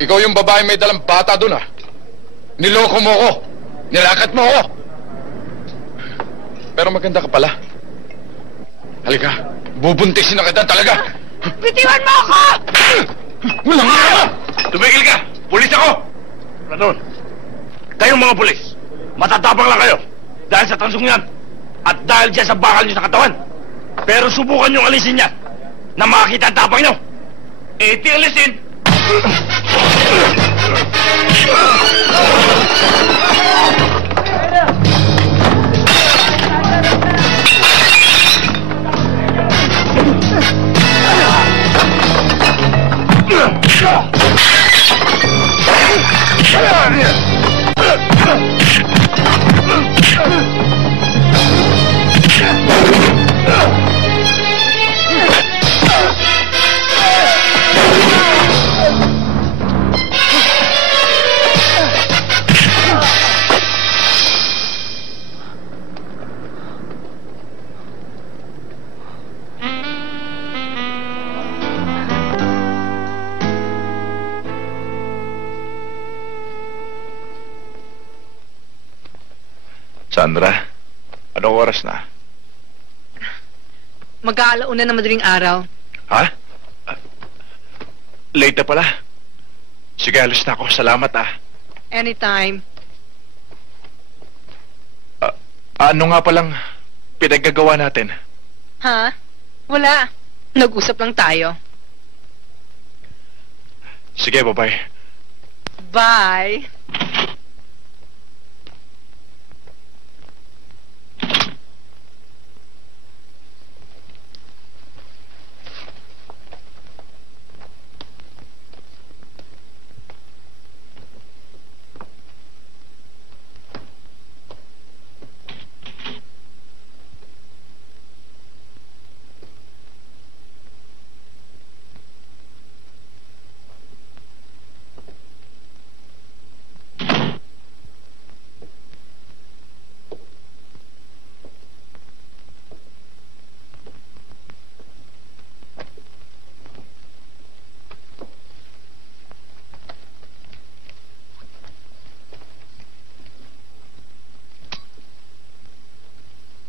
Ikaw yung babae may dalang bata dun ah. Niloko mo ko. Nilakat mo ko. Pero maganda ka pala. Halika, bubuntisin na kita talaga. Bitiwan mo ako! Walang nga! Tumigil ka! Pulis ako! Ranon, kayong mga pulis, matatapang lang kayo dahil sa tansong yan at dahil dyan sa bakal nyo sa katawan. Pero subukan nyo alisin yan na makakita ang tapang nyo. Iti alisin! Sandra, anong oras na? Mag-aalauna na madaling araw. Ha? Late na pala. Sige, alis na ako. Salamat, Anytime. Ano nga palang pinaggagawa natin? Ha? Wala. Nag-usap lang tayo. Sige, bye-bye. Bye.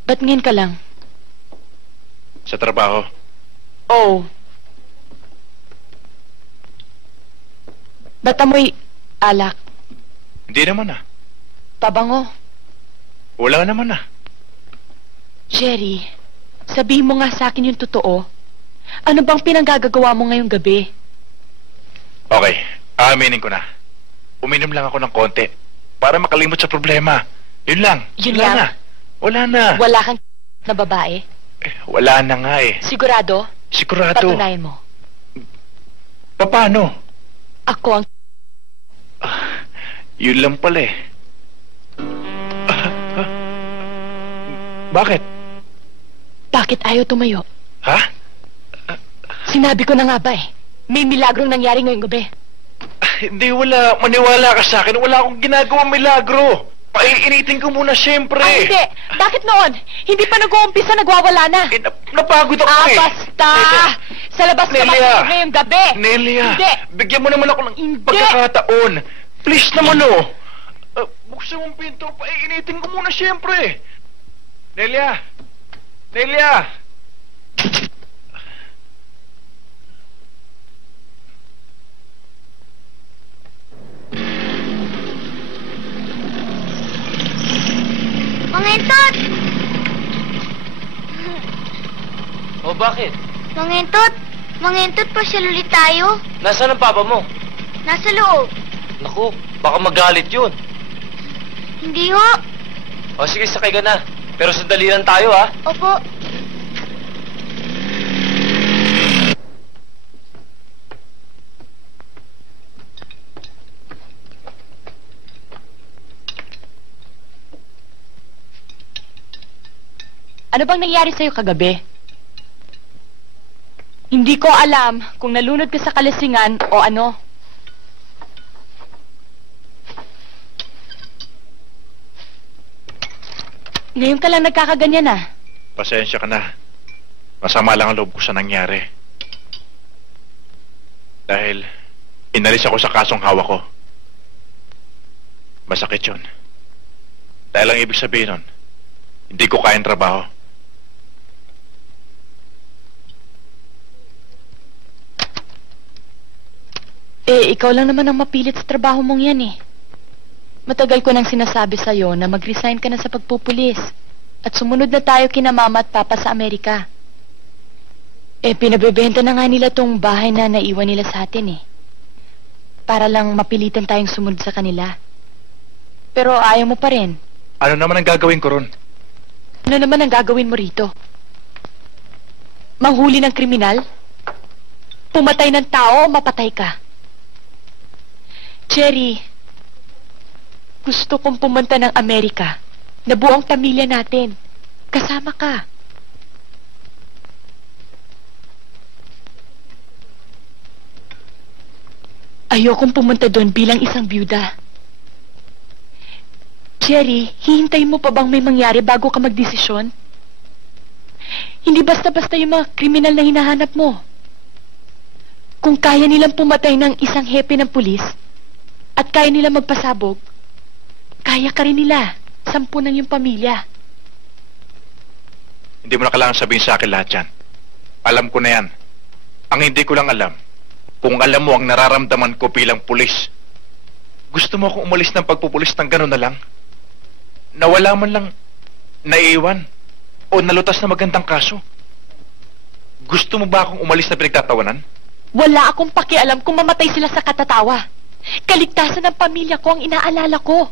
Ba't ngayon ka lang? Sa trabaho. Oh. Ba't amoy alak? Hindi naman Pabango? Wala naman Jerry, sabihin mo nga sa akin yung totoo. Ano bang pinanggagawa mo ngayong gabi? Okay, aaminin ko na. Uminom lang ako ng konti para makalimot sa problema. Yun lang. Yun Wala lang? na. Wala na. Wala kang na babae? Wala na nga Sigurado? Sigurado. Patunayan mo. Paano? Ako ang... Yun lang pala Bakit? Bakit ayaw tumayo? Ha? Sinabi ko na nga ba May milagrong nangyari ngayong gabi. Hindi, wala. Maniwala ka sa akin. Wala akong ginagawang milagro. Paiinitin ko muna, siyempre. Hindi. Bakit noon? Hindi pa nag-uumpisa, nagwawala na. Napagod ako basta! Sa labas ka Nelia! ngayong gabi. Nelia! Hindi. Bigyan mo naman ako ng pagkakataon. Please naman, buksan mo ang pinto. Paiinitin ko muna, siyempre. Nelia! Nelia! Mangentot! O bakit? Mangentot! Mangentot, pasyal ulit tayo. Nasaan ang papa mo? Nasa loob. Naku, baka magalit yun. Hindi ho. O sige, sakay ka na. Pero sandali lang tayo, ha? Opo. Ano bang nangyari sa'yo kagabi? Hindi ko alam kung nalunod ka sa kalasingan o ano. Ngayon ka lang nagkakaganyan Pasensya ka na. Masama lang ang loob ko sa nangyari. Dahil inalis ako sa kasong hawak ko. Masakit yun. Dahil ang ibig sabihin nun, hindi ko kayang trabaho. Ikaw lang naman ang mapilit sa trabaho mong yan Matagal ko nang sinasabi sa'yo na mag-resign ka na sa pagpupulis. At sumunod na tayo kina mama at papa sa Amerika. Pinabebenta na nga nila tong bahay na naiwan nila sa atin Para lang mapilitan tayong sumunod sa kanila. Pero ayaw mo pa rin. Ano naman ang gagawin ko ron? Ano naman ang gagawin mo rito? Manghuli ng kriminal? Pumatay ng tao o mapatay ka? Cherry, gusto kong pumunta ng Amerika na buong pamilya natin. Kasama ka. Ayokong pumunta doon bilang isang byuda. Cherry, hihintayin mo pa bang may mangyari bago ka magdesisyon? Hindi basta-basta yung mga kriminal na hinahanap mo. Kung kaya nilang pumatay ng isang hepe ng pulis at kaya nilang magpasabog, kaya ka rin nila. 10 ng iyong pamilya. Hindi mo na kailangan sabihin sa akin lahat yan. Alam ko na yan. Ang hindi ko lang alam, kung alam mo ang nararamdaman ko bilang pulis. Gusto mo akong umalis ng pagpupulis ng gano'n na lang? Nawala man lang, naiiwan, o nalutas na magandang kaso? Gusto mo ba akong umalis na pinagtatawanan? Wala akong pakialam kung mamatay sila sa katatawa. Kaligtasan ng pamilya ko ang inaalala ko.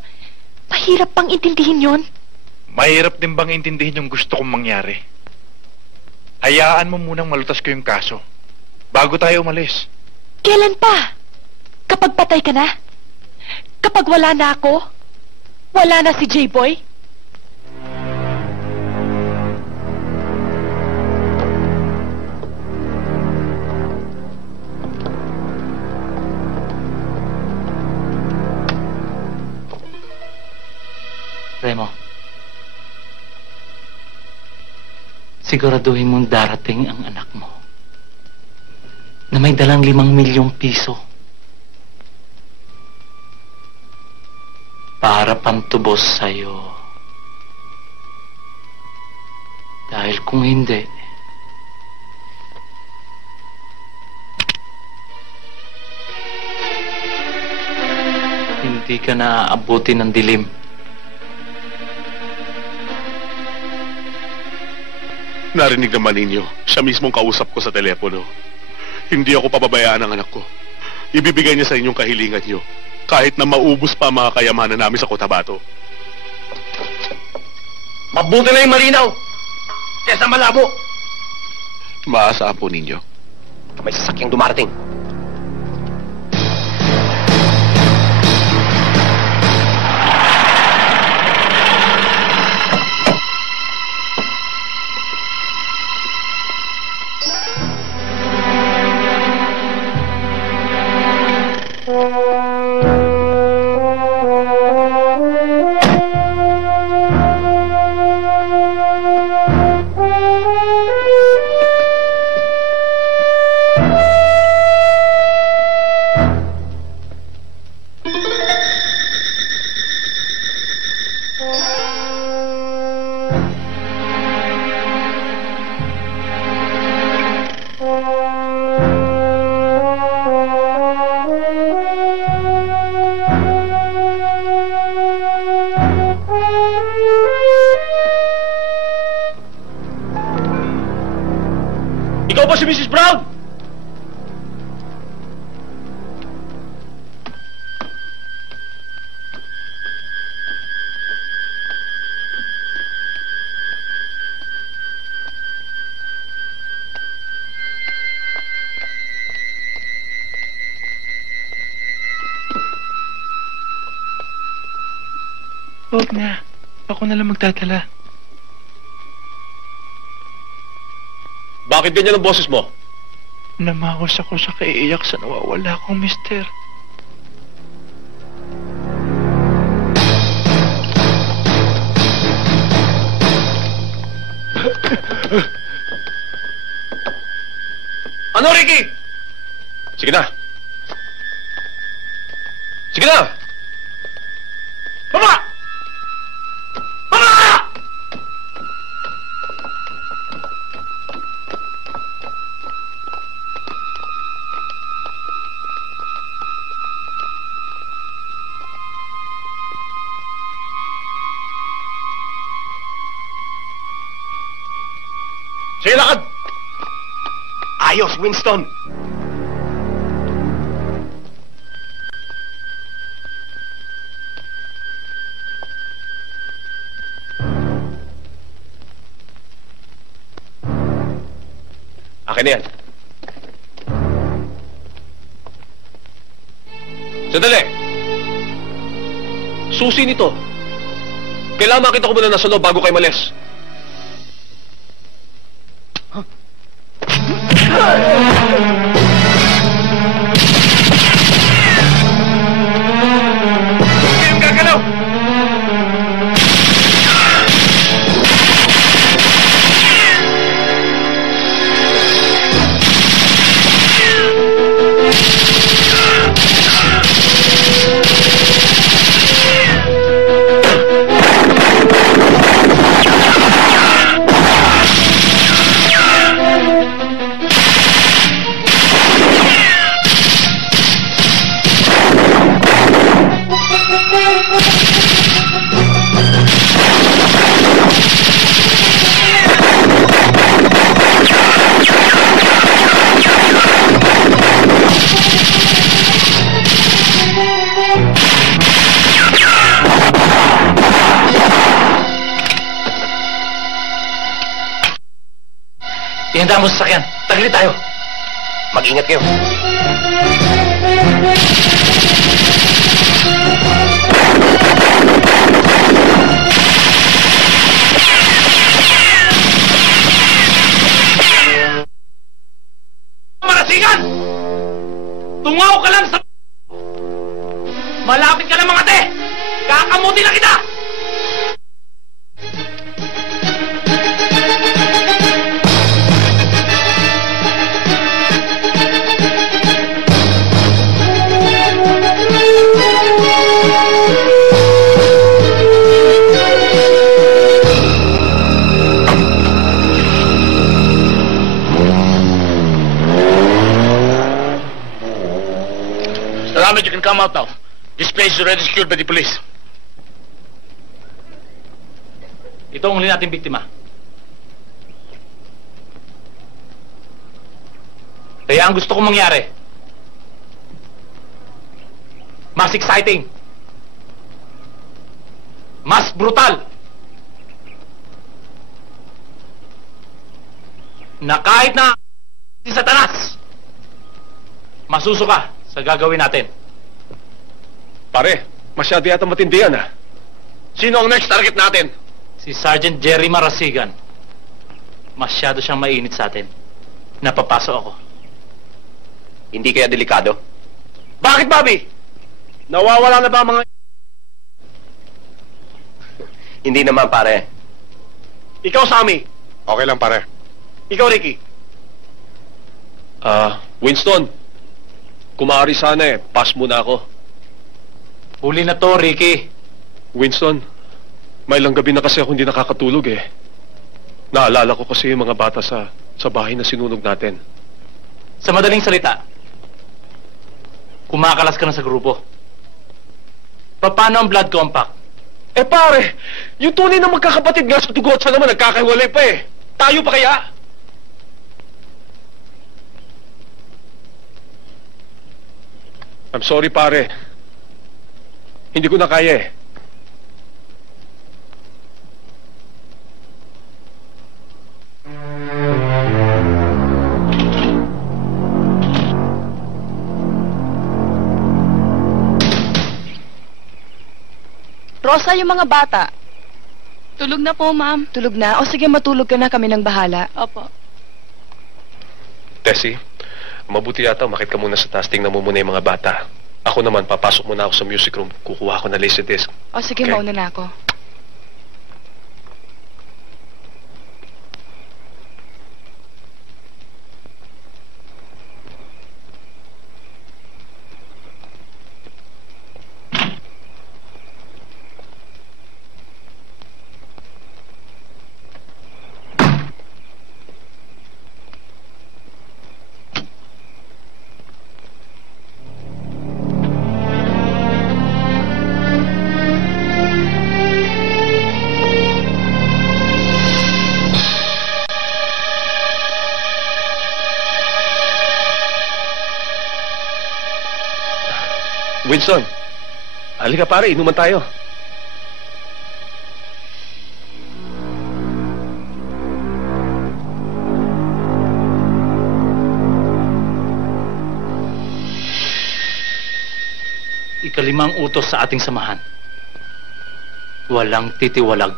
Mahirap pang intindihin yon. Mahirap din bang intindihin yung gusto kong mangyari? Hayaan mo munang malutas ko yung kaso bago tayo umalis. Kailan pa? Kapag patay ka na? Kapag wala na ako? Wala na si J-Boy? Remo, siguraduhin mong darating ang anak mo na may dalang 5 milyong piso para pantubos sa'yo. Dahil kung hindi, hindi ka na aabuti ng dilim. Narinig naman ninyo, siya mismong kausap ko sa telepono. Hindi ako pababayaan ng anak ko. Ibibigay niya sa inyong kahilingan niyo, kahit na maubos pa mga kayamanan namin sa Cotabato. Mabuti na yung malinaw kesa malabo. Maasaan po ninyo. May sasakyang dumarating. Ikaw ba si Mrs. Brown? Huwag na. Ako na lang magdadala. Bakit ganyan ang boses mo? Namawas ako sa kaiiyak sa nawawala kong mister. Ano, Ricky? Sige na. Sige na! Baba! Baba! Sige, lakad! Ayos, Winston! Akin na yan. Sandali! Susi nito. Kailangan makita ko muna nasa loob bago kayo malis. Huwag kayong gagalaw! Ihanda mo sa sakyan. Tagli tayo. Mag-ingat kayo. Marasigan! Tungaw ka lang sa... Malapit ka na mga te! Kakamuti na kita! You can come out now. This place is already secured by the police. Ito ang huli nating biktima. Kaya ang gusto kong mangyari, mas exciting, mas brutal, na kahit na si Satanas, masusuka sa gagawin natin. Pare, masyado yata matindi yan, ha? Sino ang next target natin? Si Sergeant Jerry Marasigan. Masyado siyang mainit sa atin. Napapasok ako. Hindi kaya delikado? Bakit, Bobby? Nawawala na ba ang mga... Hindi naman, pare. Ikaw, Sammy. Okay lang, pare. Ikaw, Ricky. Winston. Kung maaari sana pass muna ako. Huli na to, Ricky. Winston, may ilang gabi na kasi ako hindi nakakatulog Naalala ko kasi yung mga bata sa bahay na sinunog natin. Sa madaling salita, kumakalas ka na sa grupo. Paano ang blood compact? Pare, yung tunay na magkakapatid nga sa dugo at sa naman nagkakahiwalay pa Tayo pa kaya? I'm sorry, pare. Hindi ko na kaya Rosa, yung mga bata. Tulog na po, ma'am. Tulog na? O sige, matulog ka na. Kami nang bahala. Opo. Tessie, mabuti yata umakit ka muna sa taas. Tingnan mo muna yung mga bata. Ako naman, papasok muna ako sa music room. Kukuha ako ng laserdisc. O sige, Okay. mauna na ako. Winston, halika pare, inuman tayo. Ikalimang utos sa ating samahan. Walang titiwalag.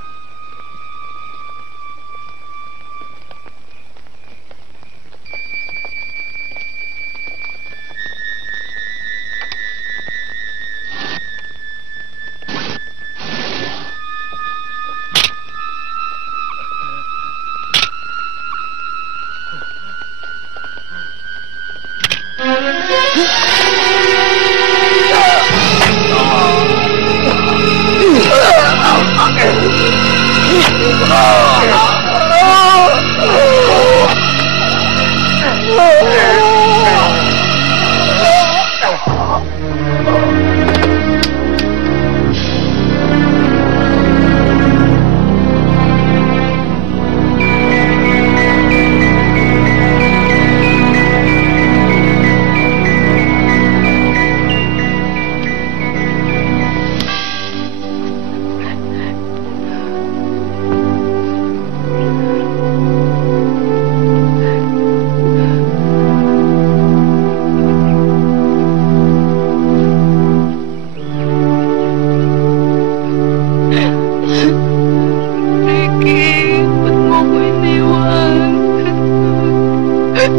Ricky.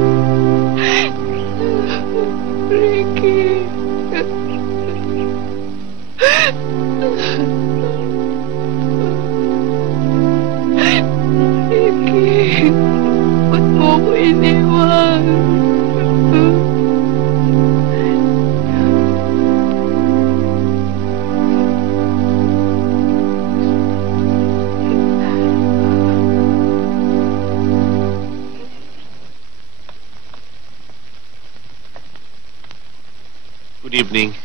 Ricky, ba't mo ko iniwan? Good evening.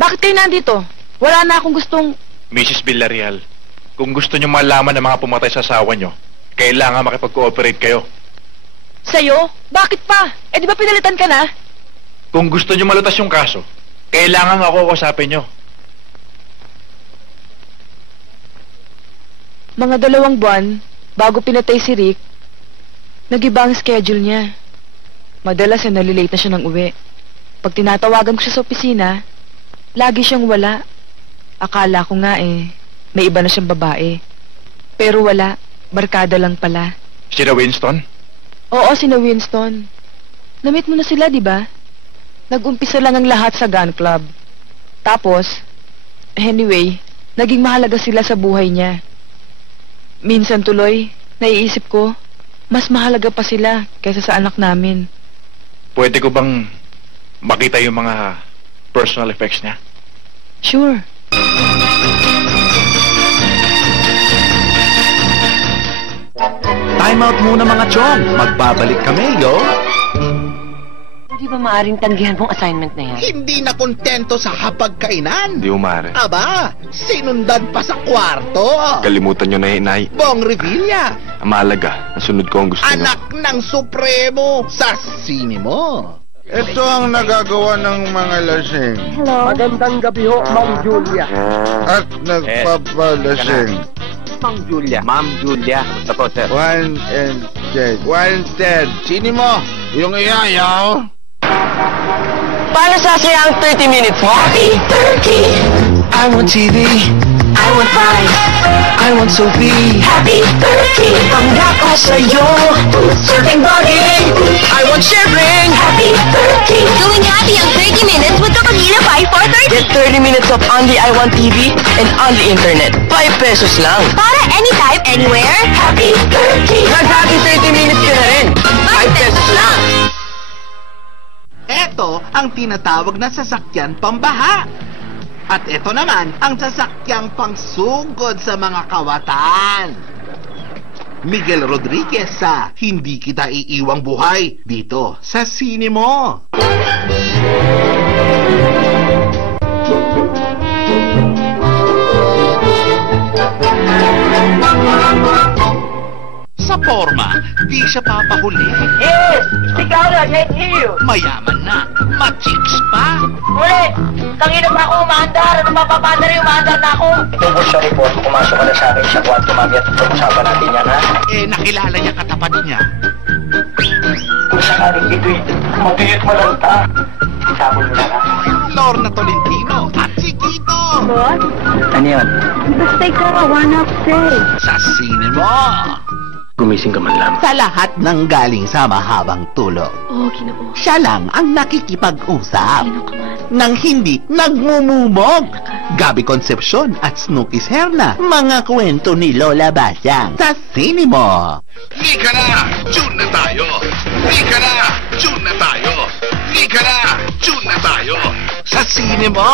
Bakit kayo nandito? Wala na akong gustong... Mrs. Villarreal, kung gusto nyo malaman ng mga pumatay sa asawa nyo, kailangan makipag-cooperate kayo. Sa'yo? Bakit pa? Eh di ba pinalitan ka na? Kung gusto nyo malutas yung kaso, kailangan ako kausapin nyo. Mga 2 buwan, bago pinatay si Rick, nag-iba ang schedule niya. Madalas nalilate na siya ng uwi. Pag tinatawagan ko siya sa opisina, lagi siyang wala. Akala ko nga may iba na siyang babae. Pero wala, barkada lang pala. Sina Winston? Oo, sina Winston. Namit mo na sila, di ba? Nag-umpisa lang ang lahat sa gun club. Tapos, anyway, naging mahalaga sila sa buhay niya. Minsan tuloy, naiisip ko, mas mahalaga pa sila kaysa sa anak namin. Pwede ko bang makita yung mga personal effects niya? Sure. Time out muna mga chong. Magbabalik kami, yo. Hindi ba maaring tanggihan mong assignment na yan? Hindi na kontento sa hapagkainan. Hindi umare. Aba, sinundan pa sa kwarto. Kalimutan nyo na inay. Bong Revilla. Ang mahalaga, nasunod ko ang gusto nyo. Anak ng Supremo sa sine mo. Ito ang nagagawa ng mga lasing. Hello. Magandang gabi ho, Ma'am Julia. At nagpapalasing. Ma'am Julia. Ma'am Julia. Sa po, sir. 1 and 10. 110. Sino mo? Yung iyayaw? Paano sasaya ang 30 minutes mo? Happy 30! I want TV. I want fries. I want Sophie. Happy 30! Panggap ko sa'yo. Surfing buggy. I want sharing. Happy 30! Going happy ang 30 minutes with the Pagina 5430. Get 30 minutes of only I Want TV and on the internet. 5 pesos lang. Para anytime, anywhere. Happy 30! Nag-happy 30 minutes ka na rin. 5 pesos lang. Ito ang tinatawag na sasakyan pambaha. At ito naman ang sasakyang pangsugod sa mga kawatan. Miguel Rodriguez sa Hindi Kita Iiwang Buhay dito sa sine mo. Sa forma, di siya papahuli. Yes! Ikaw na, can't hear you. Mayaman na, ma-chicks pa. Huli! Kanina pa ako umaandar. Ano mapapandar yung umaandar na ako? Tungkol sa report, pumasok ka na sa akin sa kwarto, mami, at pag-usapan natin yan, ha? Nakilala niya katapat niya. Kung sakaling ito'y matuyot mo lang ta, itabol mo na na. Lorna Tolentino at si Kito. What? Ano yun? Basta ikaw, wanna say. Sa sine mo. Gumising ka man lang. Sa lahat ng galing sa mahabang tulog. Oh, Ginoo. Siya lang ang nakikipag-usap. Nang hindi nagmumumog. Gabi Concepcion at Snooki Serna. Mga kwento ni Lola Basyang. Sa sine mo. Lika na! Tune na tayo! Lika na! Tune na tayo! Lika na! Tune na tayo! Sa sine mo.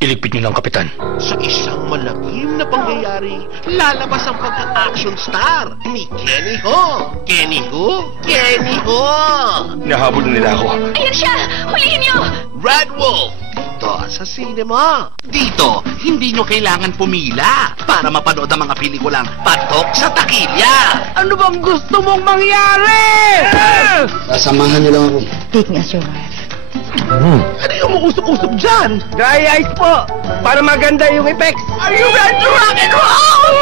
Iligpit niyo lang, Kapitan. Sa isang malagim na pangyayari, lalabas ang pagka-action star ni Kenny Ho. Kenny Ho? Kenny Ho! Nahabol na nila ako. Ayun siya! Hulihin niyo! Red Wolf! Dito sa cinema. Dito, hindi nyo kailangan pumila para mapanood ang mga pelikulang patok sa takilya. Ano bang gusto mong mangyari? Sasamahan niyo lang ako. Take me as your wife. Ano yung umuusok-usok dyan? Dry ice po! Para maganda yung effects! Are you ready to rock and roll?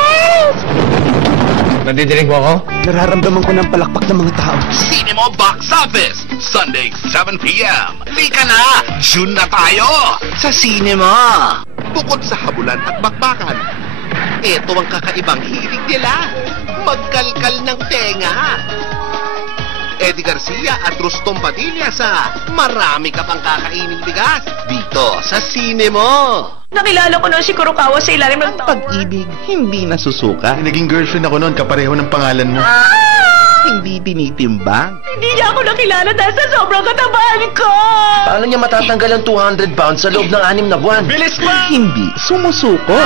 Nandidinig mo ako? Nararamdaman ko ng palakpak ng mga tao. Cinema Box Office, Sunday, 7 p.m. Lika na! June na tayo! Sa cinema. Bukod sa habulan at bakbakan, ito ang kakaibang hilig nila. pagkalkal ng tenga. Eddie Garcia at Rustom Padilla sa Marami Ka Pang Kakainin Bigas dito sa sine mo. Nakilala ko noon si Kurokawa sa ilalim ng Pag-ibig, hindi nasusuka. Naging girlfriend ako noon, kapareho ng pangalan mo. Hindi tinitimbang. Hindi niya ako nakilala dahil sa sobrang katabaan ko! Paano niya matatanggal ang 200 pounds sa loob ng 6 na buwan? Bilis pa! Hindi sumusuko.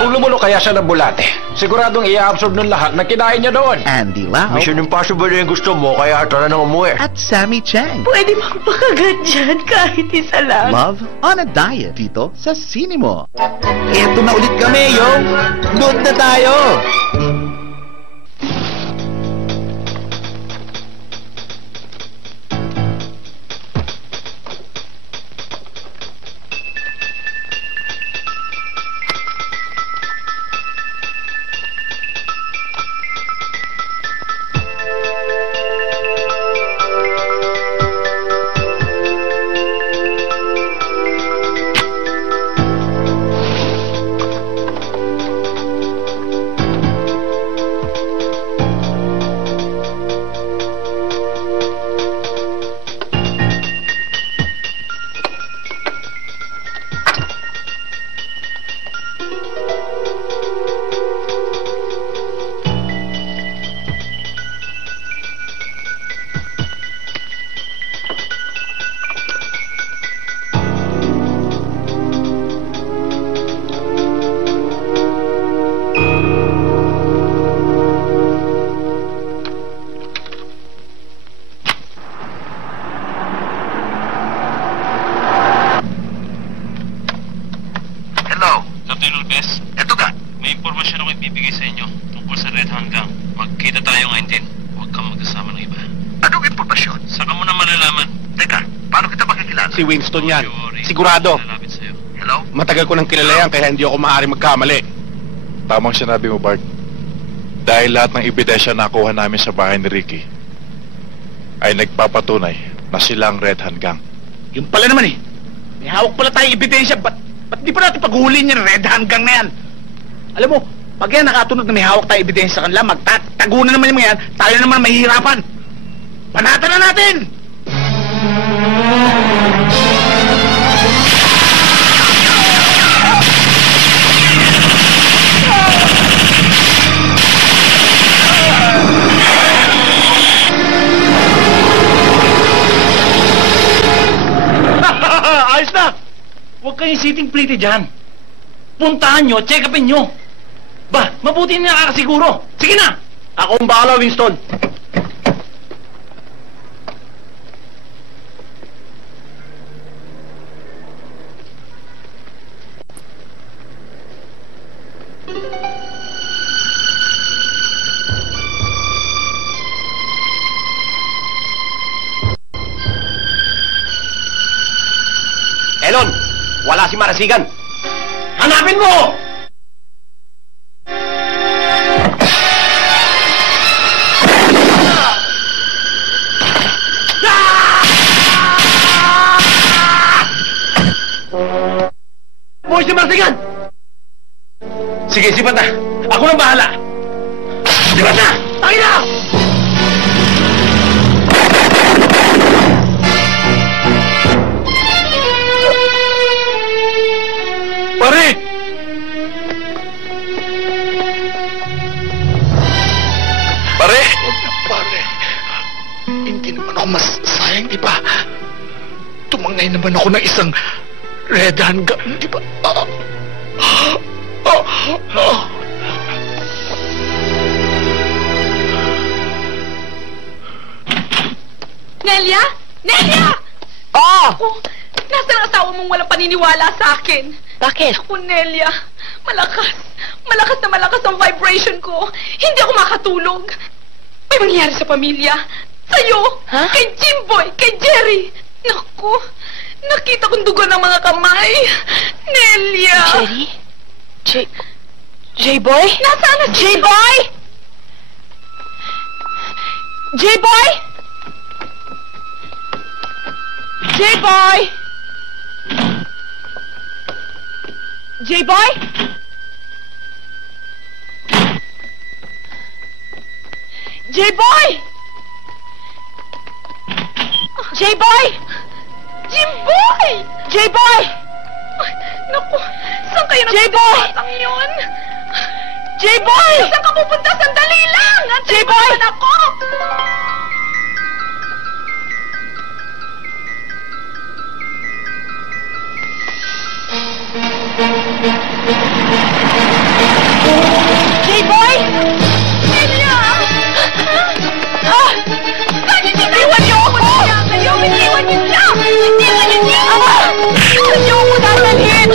Kung lumulo kaya siya ng bulate, siguradong i-absorb ng lahat na kinain niya doon. Andy Lau Mission Impossible yung gusto mo, kaya tara nang umuwi. at Sammy Chang. Pwede magpakagat dyan kahit isa lang. Love on a Diet dito sa sine mo. Eto na ulit kami, yo! Load na tayo! Magkita tayo ngayon din. Huwag kang magkasama ng iba. Anong impormasyon? Saka mo na malalaman. Teka, paano kita makikilala? Si Winston yan. Sigurado. Hello? Matagal ko nang kilala yan kaya hindi ako maaari magkamali. Tamang sinabi mo, Bart. Dahil lahat ng ebidensya na nakuha namin sa bahay ni Ricky ay nagpapatunay na sila ang Red Hand Gang. Yung pala naman eh. May hawak pala tayong ebidensya. Ba't di pa natin paghulin yung Red Hand Gang na yan? Alam mo, pag yan nakatunog na may hawak tayong ebidensya sa kanila, magtatago na naman yung mga yan, tayo naman mahihirapan. Panatan na natin! Ayos na! Huwag kayong sitting pretty dyan. Puntahan nyo, check upin nyo. Ba, mabuti na nakakasiguro. Sige na! Ako ang bahala, Winston. Elon, wala si Marasigan. Hanapin mo! Boy, si Marasigan! Sige, sipat na. Ako nang bahala. Sipat na! Tayo na! Pare! Pare! Pare! Hindi naman ako masayang, di ba? Tumangay naman ako ng isang Red Hand Gang, di ba? Nelia? Nelia! Oh! Nasaan ang asawa mong walang paniniwala sa akin? Bakit? Ako, Nelia. Malakas. Malakas na malakas ang vibration ko. Hindi ako makatulog. May mangyayari sa pamilya. Sa'yo. Ha? Kay Jimboy. Kay Jerry. Naku. Nakita kong dugo ng mga kamay. Nelia. Jerry? J-Boy? Nasaan na si J-Boy? J-Boy? J-Boy? J-Boy? J-Boy! J-Boy! Jimboy! J-Boy! Naku, saan kayo J-Boy! nagpapasang yun? J-Boy! Saan ka pupunta? Sandali lang! J-Boy! Ako! J-Boy! Nelia! Saan niyo siya? Iwan niyo ako! Kayo, biniwan niyo siya! Biniwan niyo siya! Saan niyo ako dadalhin?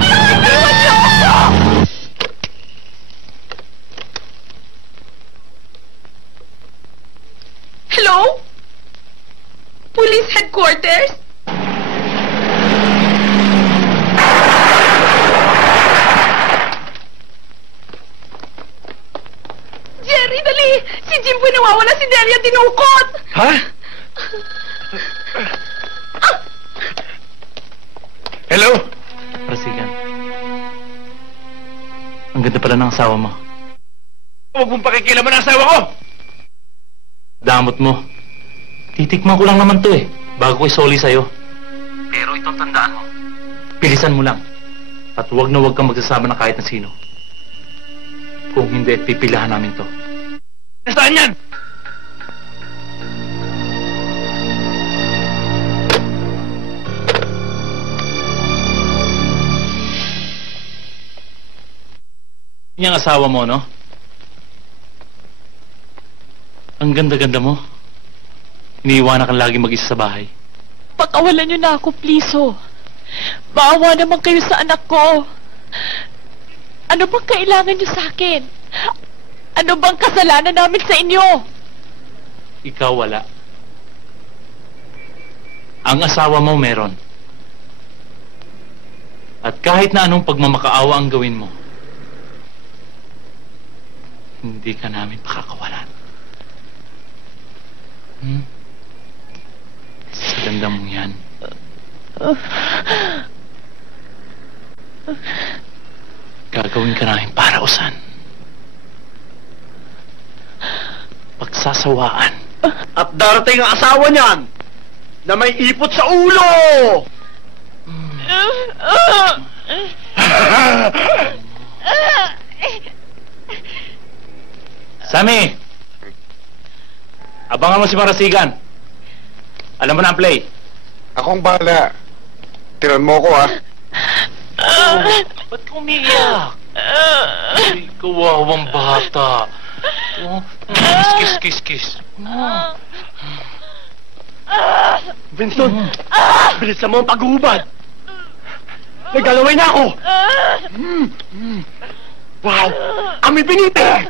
Iwan niyo ako! Hello? Police headquarters? Jerry, dali! Si Jimboy nawawala, si Delia tinukot! Ha? Hello? Rasigan. Ang ganda pala ng asawa mo. Huwag mong pakikilaman ang asawa ko! Damot mo. Titikman ko lang naman to eh. Bago ko isoli sa'yo. Pero itong tandaan mo. Pilisan mo lang. At huwag na huwag kang magsasama na kahit na sino. Kung hindi, pipilahan namin to. Nasaan yan? Yung asawa mo, no? Ang ganda-ganda mo. Iniiwanan kang lagi mag-isa sa bahay. Pakawalan niyo na ako, please, oh. Maawa naman kayo sa anak ko. Ano bang kailangan niyo sa akin? Ano bang kasalanan namin sa inyo? Ikaw wala. Ang asawa mo meron. At kahit na anong pagmamakaawa ang gawin mo, hindi ka namin pakakawalan. Sa ganda mong yan. Gagawin ka namin para usan. Pagsasawaan. At darating ang asawa niyan na may ipot sa ulo! Sammy! Abangan mo si Marasigan. Alam mo na ang play. Akong bahala. Tiran mo ko, ha? Ba't umiiyak? Ay, kawawang bata. Kiss. Vincent! Bilisan mo ang pag-uubad! Naggalaway na ako! Wow! Kami pinite!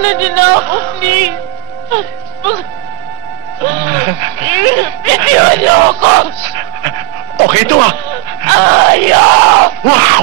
na nila ako, please. Bitiwan niyo ako. Okay ito ah. Ayaw! Wow!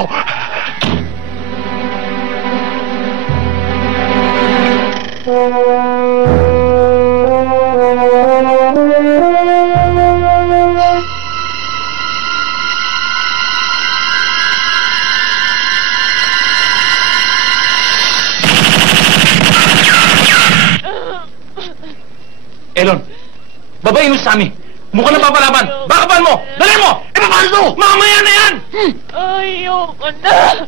Elon, babayin mo sa amin. Mukhang napapalaban. Bakapan mo! Dali mo! Paano to? Mamaya na yan! Ayoko na.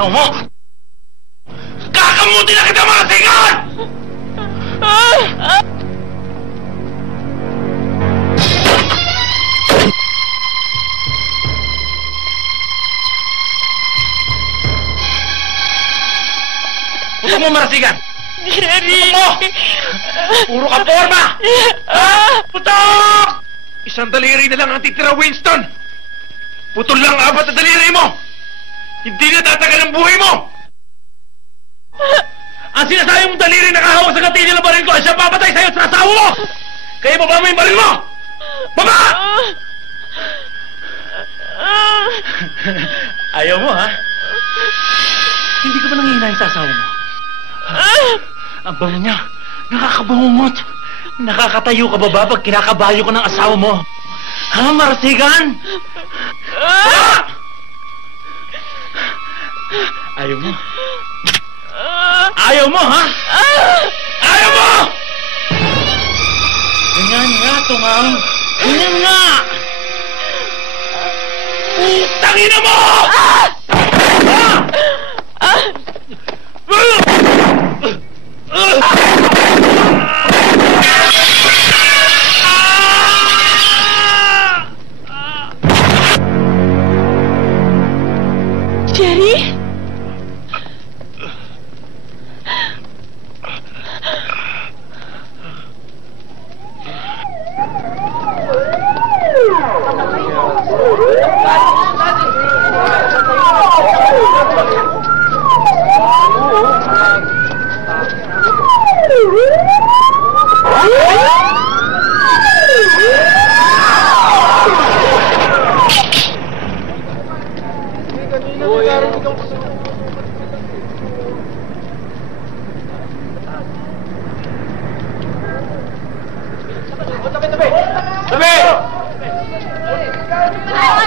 asawa mo! Kakamuti na kita, mga tingan! Putok mo, marasigan! Putok mo! Puro ka forma! Putok! Isang daliri na lang ang titira, Winston! Putol lang ang apat na daliri mo! Hindi na tatagal ang buhay mo! Ang sinasabi mong daliri nakahawak sa gatilyo ng baril ko ay siya papatay sa'yo at sa asawa mo! Kaya baba mo yung baril mo! Baba! Ayaw mo, ha? Hindi ka ba nangihinay sa asawa mo? Ang bango niya, nakakabangungot. Nakakatayo ka ba pag kinakabayo ko ng asawa mo? Ha, Marasigan? Ayaw mo? Ayaw mo, ha? Ayaw mo! Ganyan nga, tungaw. Ganyan nga! Putangina mo! Jerry? Tabi!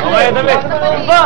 Okay, tabi. Ba,